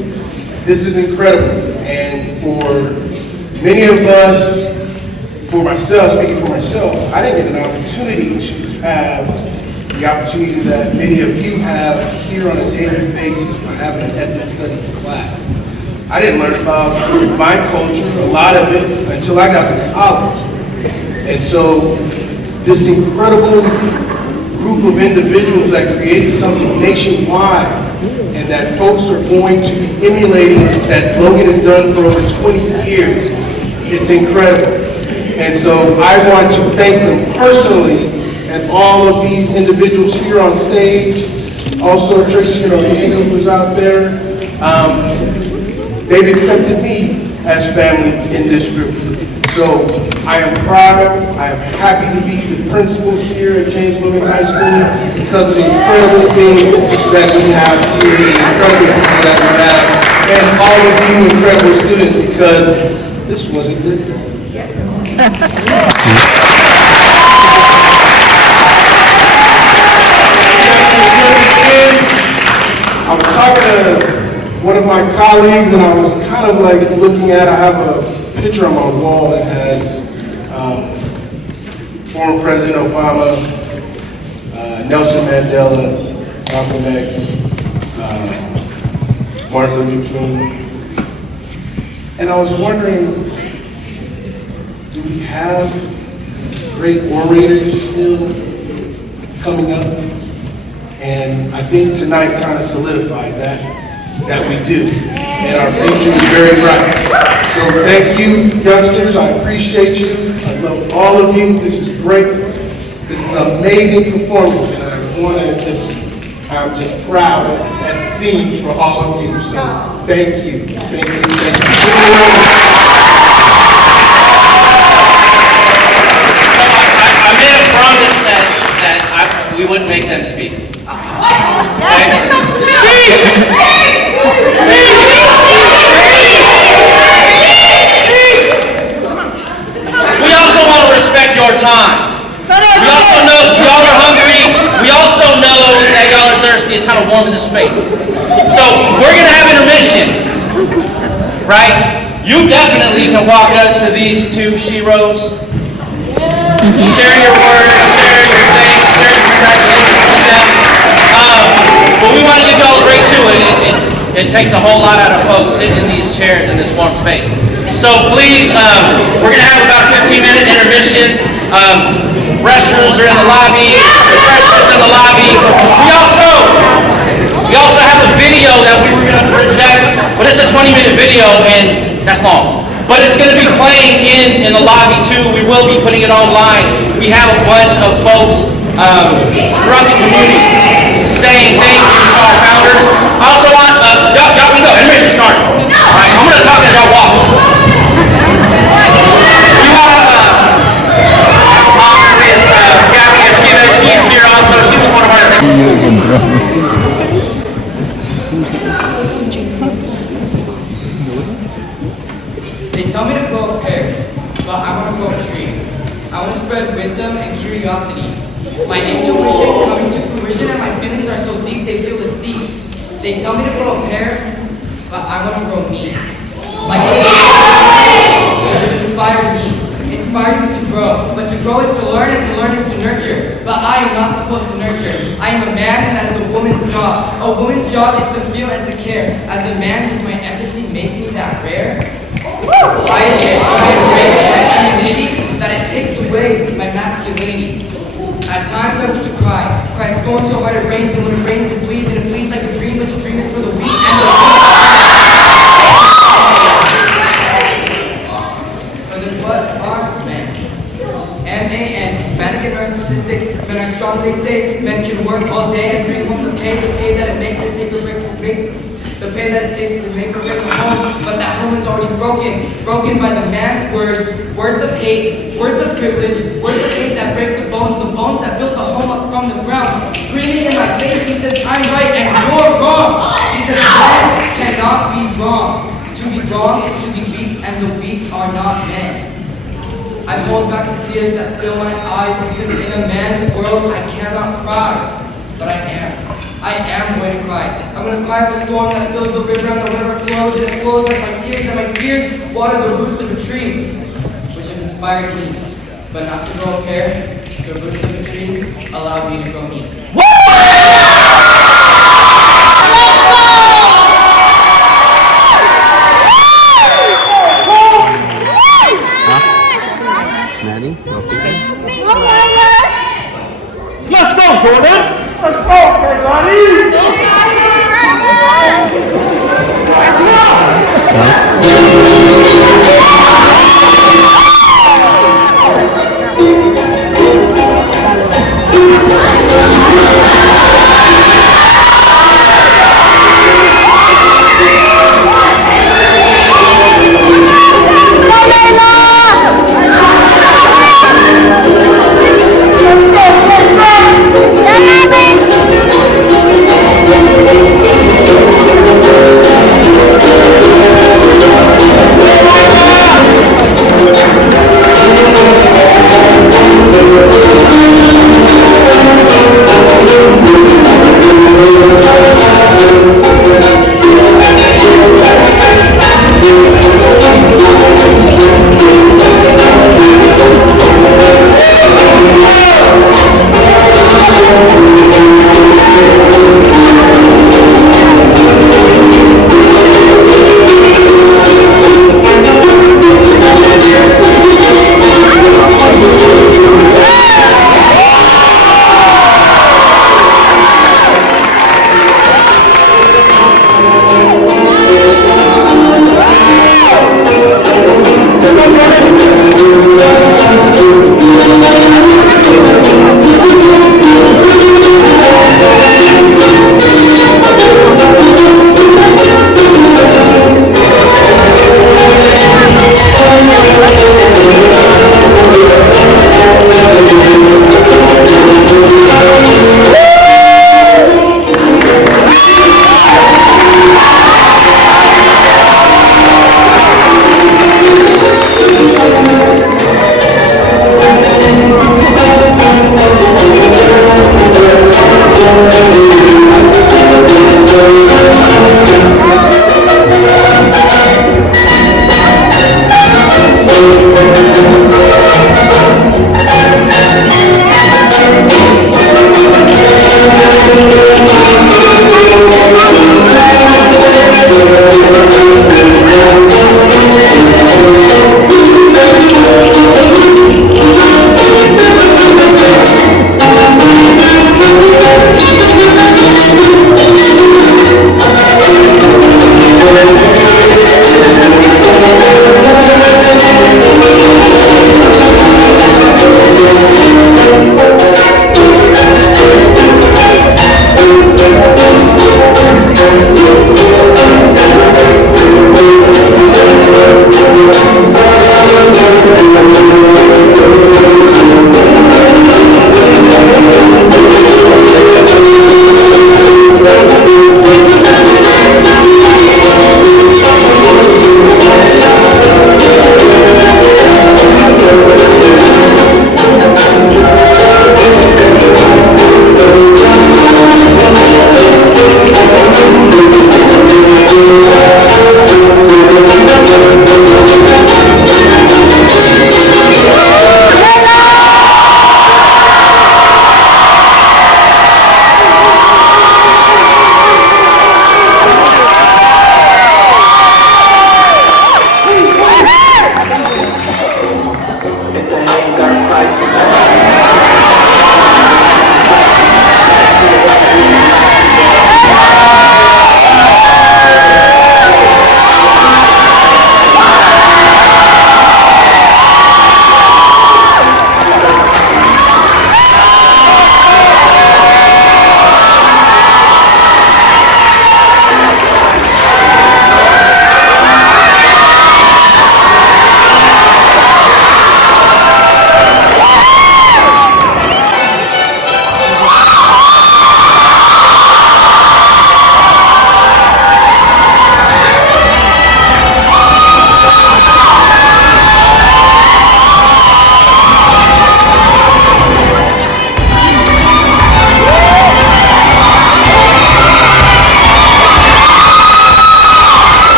This is incredible. And for many of us, for myself, speaking for myself, I didn't get an opportunity to have the opportunities that many of you have here on a daily basis by having an ethnic studies class. I didn't learn about my culture, a lot of it, until I got to college. And so this incredible group of individuals that created something nationwide and that folks are going to be emulating, that Logan has done for over 20 years. It's incredible. And so I want to thank them personally and all of these individuals here on stage. Also Tracy Noriega, who's out there. they've accepted me as family in this group. So I am proud, I am happy to be the principal here at James Logan High School because of the incredible things that we have here, the incredible people that we have, and all of you incredible students, because this was a good day. I was talking to one of my colleagues and I was kind of like looking at, I have a picture on my wall that has former President Obama, Nelson Mandela, Malcolm X, Martin Luther King. And I was wondering, do we have great orators still coming up? And I think tonight kind of solidified that we do. And our future is very bright. So thank you, youngsters. I appreciate you. I love all of you. This is great. This is an amazing performance. And I'm just proud at the scenes for all of you. So thank you. Thank you. Thank you. I made a promise that we wouldn't make them speak. Okay? We also want to respect your time. We also know y'all are hungry. We also know that y'all are thirsty. It's kind of warm in this space. So we're going to have intermission, right? You definitely can walk up to these two sheroes, share your words, share your thanks, share your congratulations with them. But we want to give y'all a break too. It takes a whole lot out of folks sitting in these chairs in this warm space. So please, we're going to have about a 15-minute intermission. Restrooms are in the lobby, refreshments in the lobby. We also have a video that we were going to project, but it's a 20-minute video and that's long. But it's going to be playing in the lobby too. We will be putting it online. We have a bunch of folks throughout the community saying thank you to our founders. I also want, y'all can go, intermission started. All right, I'm going to talk as y'all walk. We want to honor Ms. Gabby Esquina. She's here also. She was one of our They tell me to grow a pear, but I want to grow a tree. I want to spread wisdom and curiosity. My intuition coming to fruition and my feelings are so deep they feel the seed. They tell me to grow a pear, but I want to grow me. Like it inspired me. Inspired me to grow. But to grow is to learn, and to learn is to nurture. But I am not supposed to nurture. I am a man, and that is a woman's job. A woman's job is to feel and to care. As a man, does my empathy make me that rare? Why is it when I embrace my femininity that it takes away my masculinity? At times I wish to cry a storm so hard it rains, and when it rains it bleeds like a dream, but to dream is for the weak and the weak. So then what are men? M-A-N, manic and narcissistic. Men are strong, they say. Men can work all day and bring home the pay that it makes to take a break. The pay that it takes to make or break a home, but that home is already broken by the man's words of hate, words of privilege, words of hate that break the bones that built the home up from the ground. Screaming in my face, he says, I'm right and you're wrong, because men cannot be wrong. To be wrong is to be weak, and the weak are not men. I hold back the tears that fill my eyes, because in a man's world I cannot cry, but I am going to cry. I'm going to cry up a storm that fills the river and the river flows, and it flows like my tears, and my tears water the roots of a tree, which have inspired me. But not to grow a pear, the roots of the tree allowed me to grow me. Let's go, Jordan! Let's go, everybody!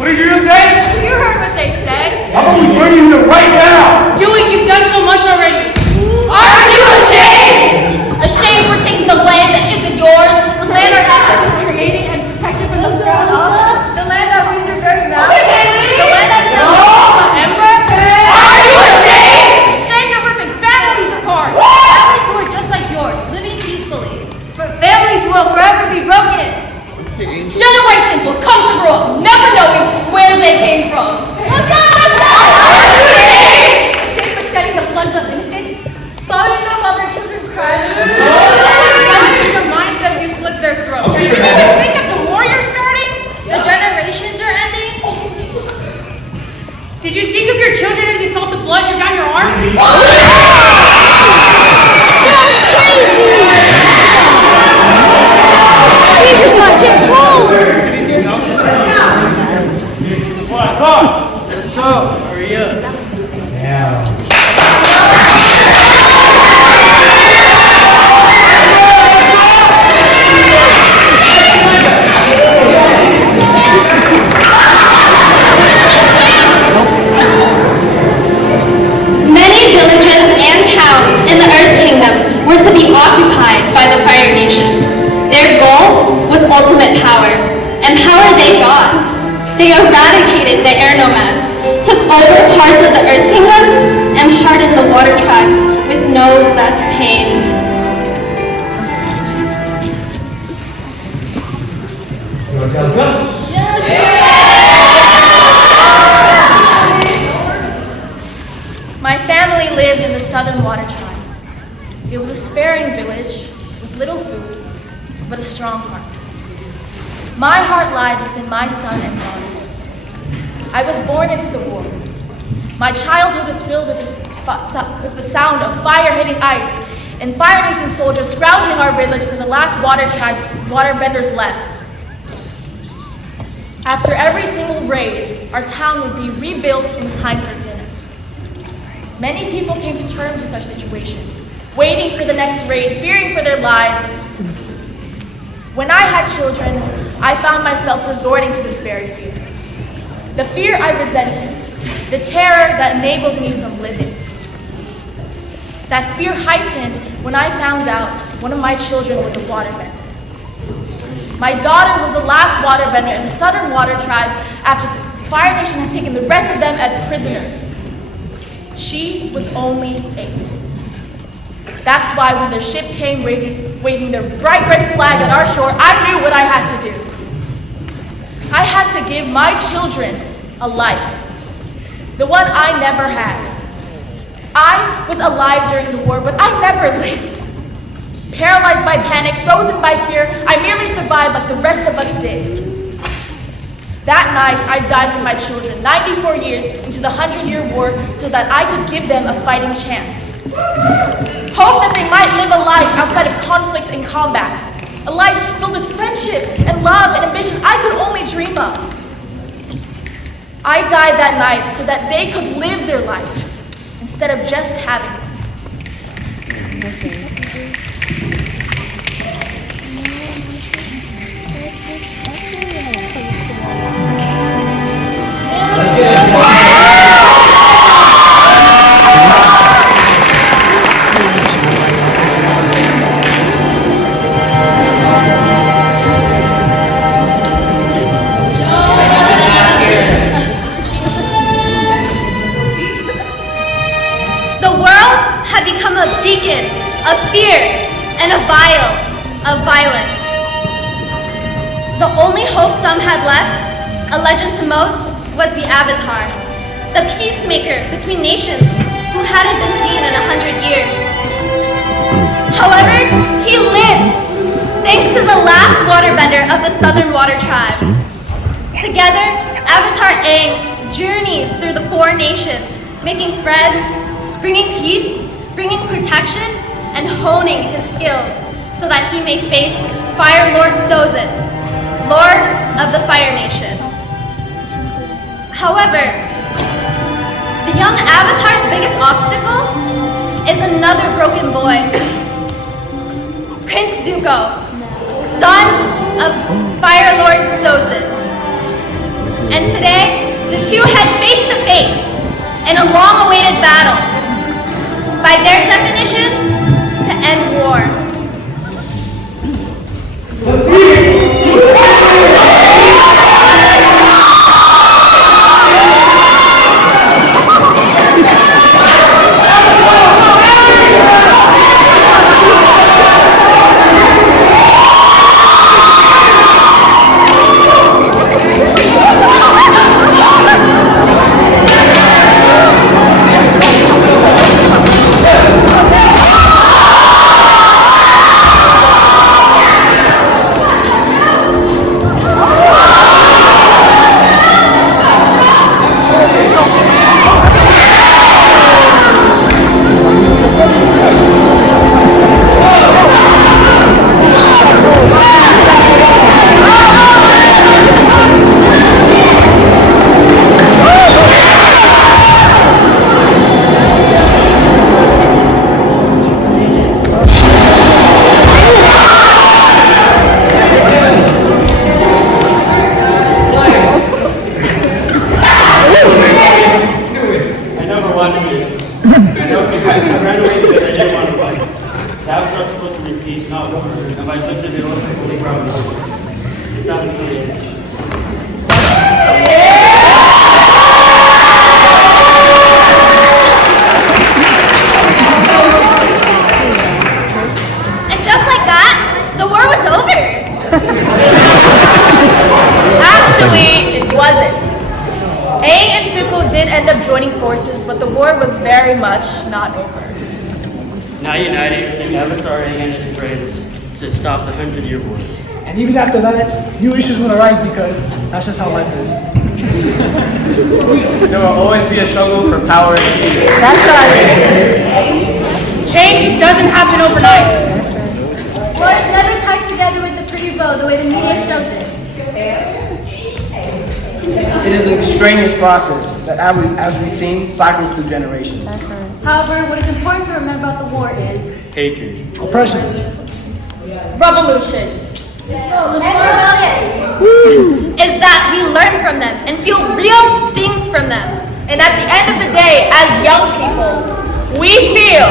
What did you just say? You heard what they said. How about we burn you here right now? Do it, you've done so much already. Aren't you ashamed? Ashamed for taking the land that isn't yours? The land our ancestors created and protected from the ground up. The land that brings your very mouth. The land that is Ember. Are you ashamed? Shame you're ripping families apart. Families who are just like yours, living peacefully. Families will forever be broken. Generations will come to grow up, never knowing where they came from. Shame for shedding the bloods of innocents. Sorry no other children cry. Your mind says you slit their throats. Did you even think of the war you're starting? The generations are ending. Did you think of your children as you felt the blood drip down your arm? Come on. Let's go. Hurry up. Yeah. Many villages and towns in the Earth Kingdom were to be occupied by the Fire Nation. Their goal was ultimate power, and power they got. They eradicated the air nomads, took over parts of the Earth Kingdom, and hardened the water tribes with no less pain. My family lived in the Southern Water Tribe. It was a sparing village with little food, but a strong heart. My heart lied within my son and daughter. I was born into the war. My childhood was filled with the sound of fire hitting ice and Fire Nation soldiers scrounging our village for the last waterbenders left. After every single raid, our town would be rebuilt in time for dinner. Many people came to terms with our situation, waiting for the next raid, fearing for their lives. When I had children, I found myself resorting to this very fear. The fear I resented, the terror that enabled me from living. That fear heightened when I found out one of my children was a waterbender. My daughter was the last waterbender in the Southern Water Tribe after the Fire Nation had taken the rest of them as prisoners. She was only 8. That's why when their ship came waving their bright red flag at our shore, I knew what I had to do. I had to give my children a life, the one I never had. I was alive during the war, but I never lived. Paralyzed by panic, frozen by fear, I merely survived like the rest of us did. That night, I died for my children, 94 years into the 100-year war, so that I could give them a fighting chance. Hope that they might live a life outside of conflict and combat. A life filled with friendship and love and ambition I could only dream of. I died that night so that they could live their life instead of just having it. Beacon of fear and a vial of violence. The only hope some had left, a legend to most, was the Avatar, the peacemaker between nations who hadn't been seen in 100 years. However, he lives, thanks to the last waterbender of the Southern Water Tribe. Together, Avatar Aang journeys through the 4 nations, making friends, bringing peace, bringing protection, and honing his skills so that he may face Fire Lord Sozin, Lord of the Fire Nation. However, the young Avatar's biggest obstacle is another broken boy, Prince Zuko, son of Fire Lord Sozin. And today, the two head face to face in a long-awaited battle. By their definition, to end war. Actually, it wasn't. Aang and Zuko did end up joining forces, but the war was very much not over. Now united, Team Avatar Aang and his friends to stop the 100-year war. And even after that, new issues will arise because that's just how life is. There will always be a struggle for power and peace. That's right. Change doesn't happen overnight. War is never tied together with the pretty bow the way the media shows it. It is an extraneous process that, as we sing, cycles through generations. However, what is important to remember about the war is hatred, oppressions, Revolutions. And rebellions. Is that we learn from them and feel real things from them. And at the end of the day, as young people, we feel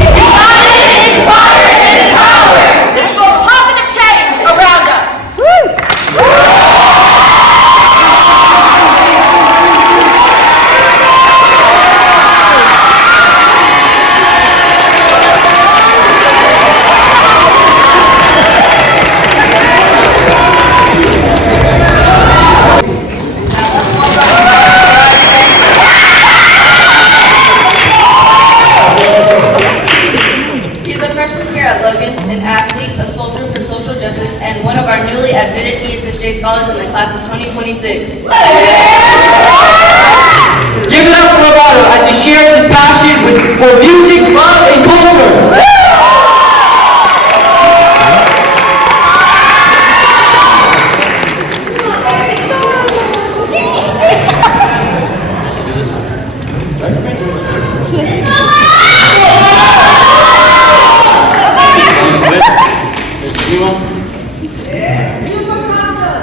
excited, inspired, and empowered to for positive change around us. And one of our newly admitted ESSJ scholars in the class of 2026. Give it up for Roberto as he shares his passion for music, love, and culture.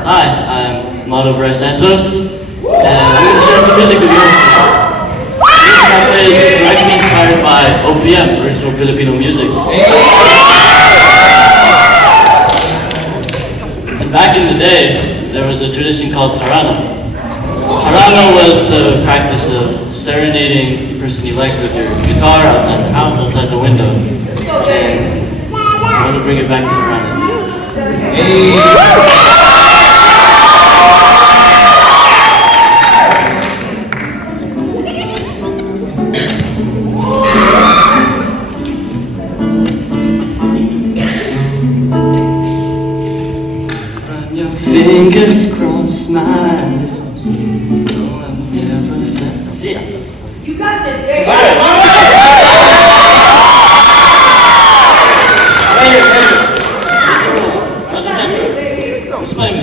Hi, I'm Mato Santos, and I'm going to share some music with you. The music I play is directly inspired by OPM, original Filipino music. And back in the day, there was a tradition called harana. Harana was the practice of serenading the person you like with your guitar outside the house, outside the window. And I want to bring it back to harana. Fingers crossed, my lips. No, I'm never felt. See ya. You got this, baby. Who's playing me?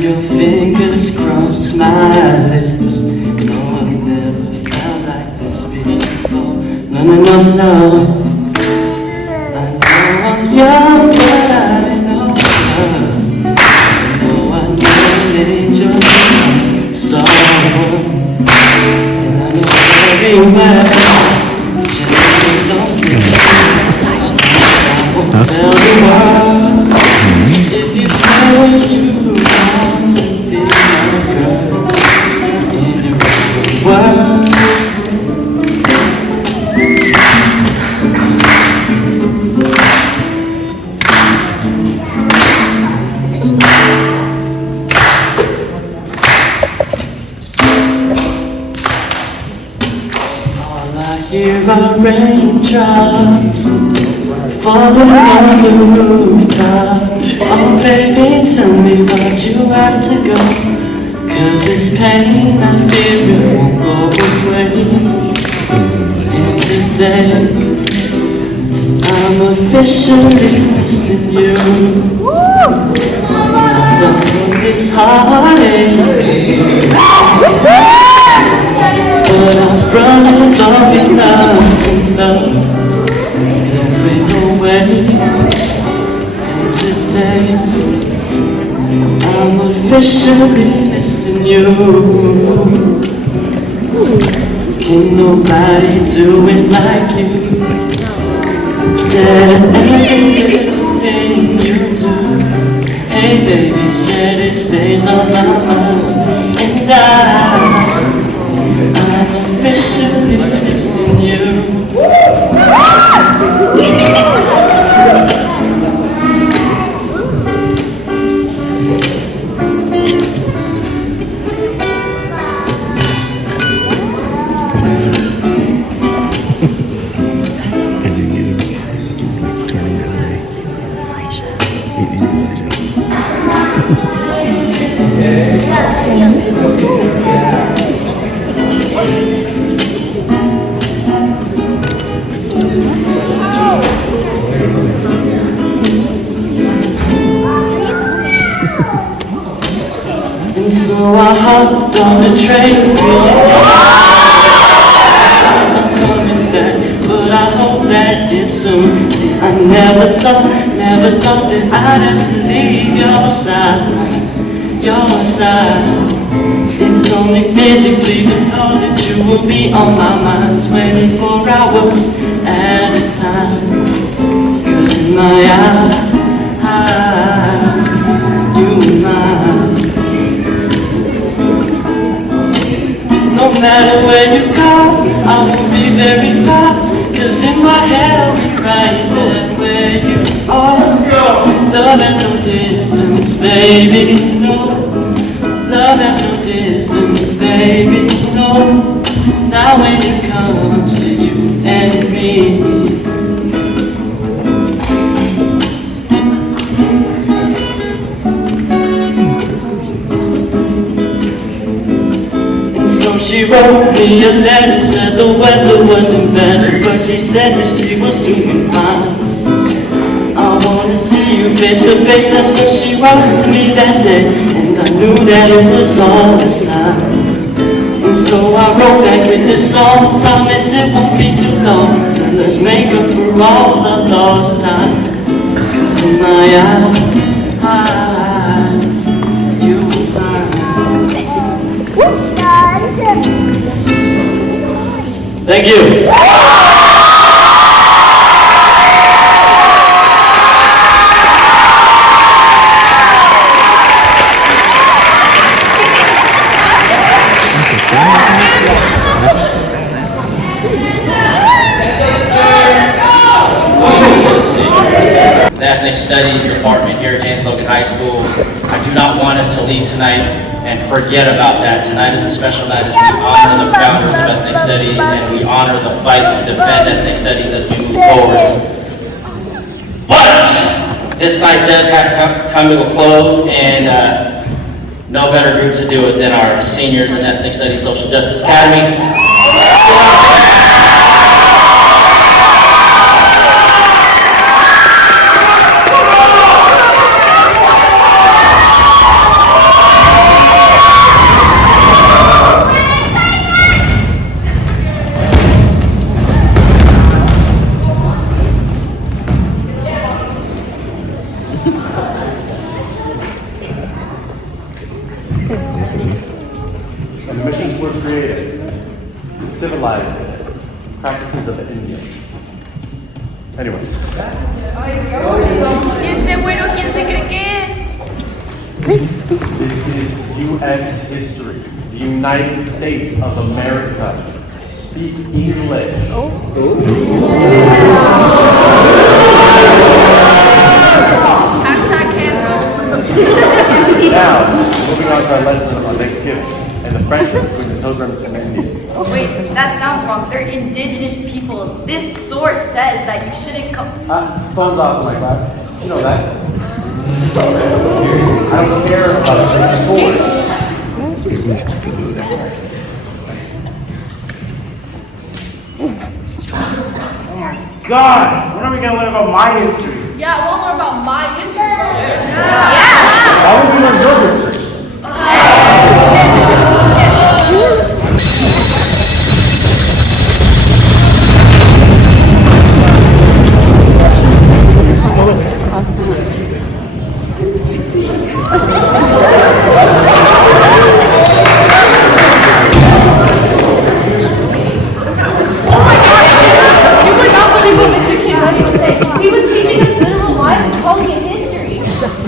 Your across my lips. No, I've never felt like this before. No, no, no, no. I know I'm young, but I know love. I know I need an angel, someone, and I know very well. Just don't listen. I won't tell the world if you say you want to be my girl in the world. All I hear are raindrops falling on the rooftop. Oh baby, tell me why'd you have to go? 'Cause this pain I feel it won't go away. And today I'm officially missing you. All this heartache, but I've run along enough to know there'll be no way. And today I'm officially missing you. Can nobody do it like you? Said every little thing you do. Hey baby, said it stays on my mind. And I'm officially missing you. And so I hopped on the train. I'm coming back, but I hope that it's soon. See, I never thought that I'd have to leave your side. It's only physically to know that you will be on my mind 24 hours at a time. 'Cause in my eyes, you and mine. No matter where you go, I won't be very far. 'Cause in my head I'll be right there where you are. Love has no distance, baby, no. Love has no distance, baby, no. Now when it comes to you and me, so she wrote me a letter, said the weather wasn't better, but she said that she was doing fine. I wanna see you face to face, that's what she wrote to me that day, and I knew that it was all a sign. And so I wrote back with this song, promise it won't be too long, so let's make up for all the lost time. 'Cause in my eyes, you and mine. Thank you. The Ethnic Studies Department here at James Logan High School. I do not want us to leave tonight and forget about that. Tonight is a special night as we honor the founders of Ethnic Studies and we honor the fight to defend Ethnic Studies as we move forward. But this night does have to come to a close, and no better group to do it than our seniors in Ethnic Studies Social Justice Academy. civilized practices of the Indians. Anyways. ¿Y este güero quién se cree que es? This is U.S. history. The United States of America. Speak English. Now, moving on to our lesson on Thanksgiving and the friendship between the Pilgrims and the Indians. Wait, that sounds wrong. They're indigenous peoples. This source says that you shouldn't come. Phones off in my class. You know that. I don't care about the source. Oh my God! When are we gonna learn about my history? Yeah, I want to learn about my history. Why would we learn your history?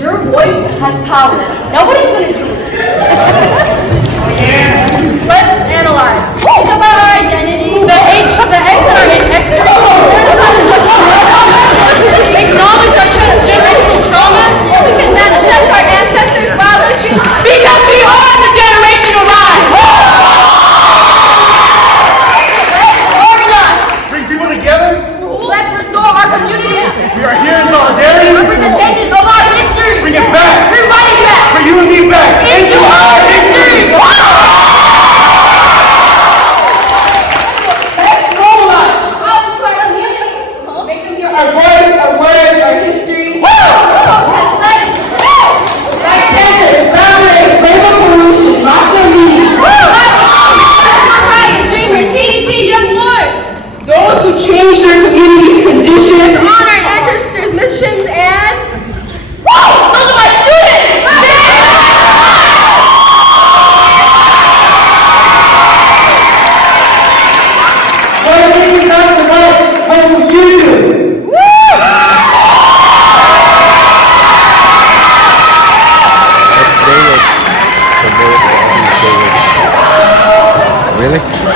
Your voice has power. Nobody's gonna do it. Let's analyze. Think about our identity. The X and our HX. Acknowledge our generational trauma. We can manifest our ancestors' violations because we are the generational rise. Let's organize. Bring people together. Let's restore our community. We are here in solidarity. Representation of our history. Bring it back. We're writing back. Bring you and me back Into our history. Let's mobilize. Out into our community. Making our voice, our words, our history. Athletics. Black Panthers, Brown Race, Rainbow Pollution, Master Media. Dreamers, KDP, Young Lords. Those who change their community's conditions. Honor ancestors' missions and. Those are my students. We're taking back the light. What will you do? Really?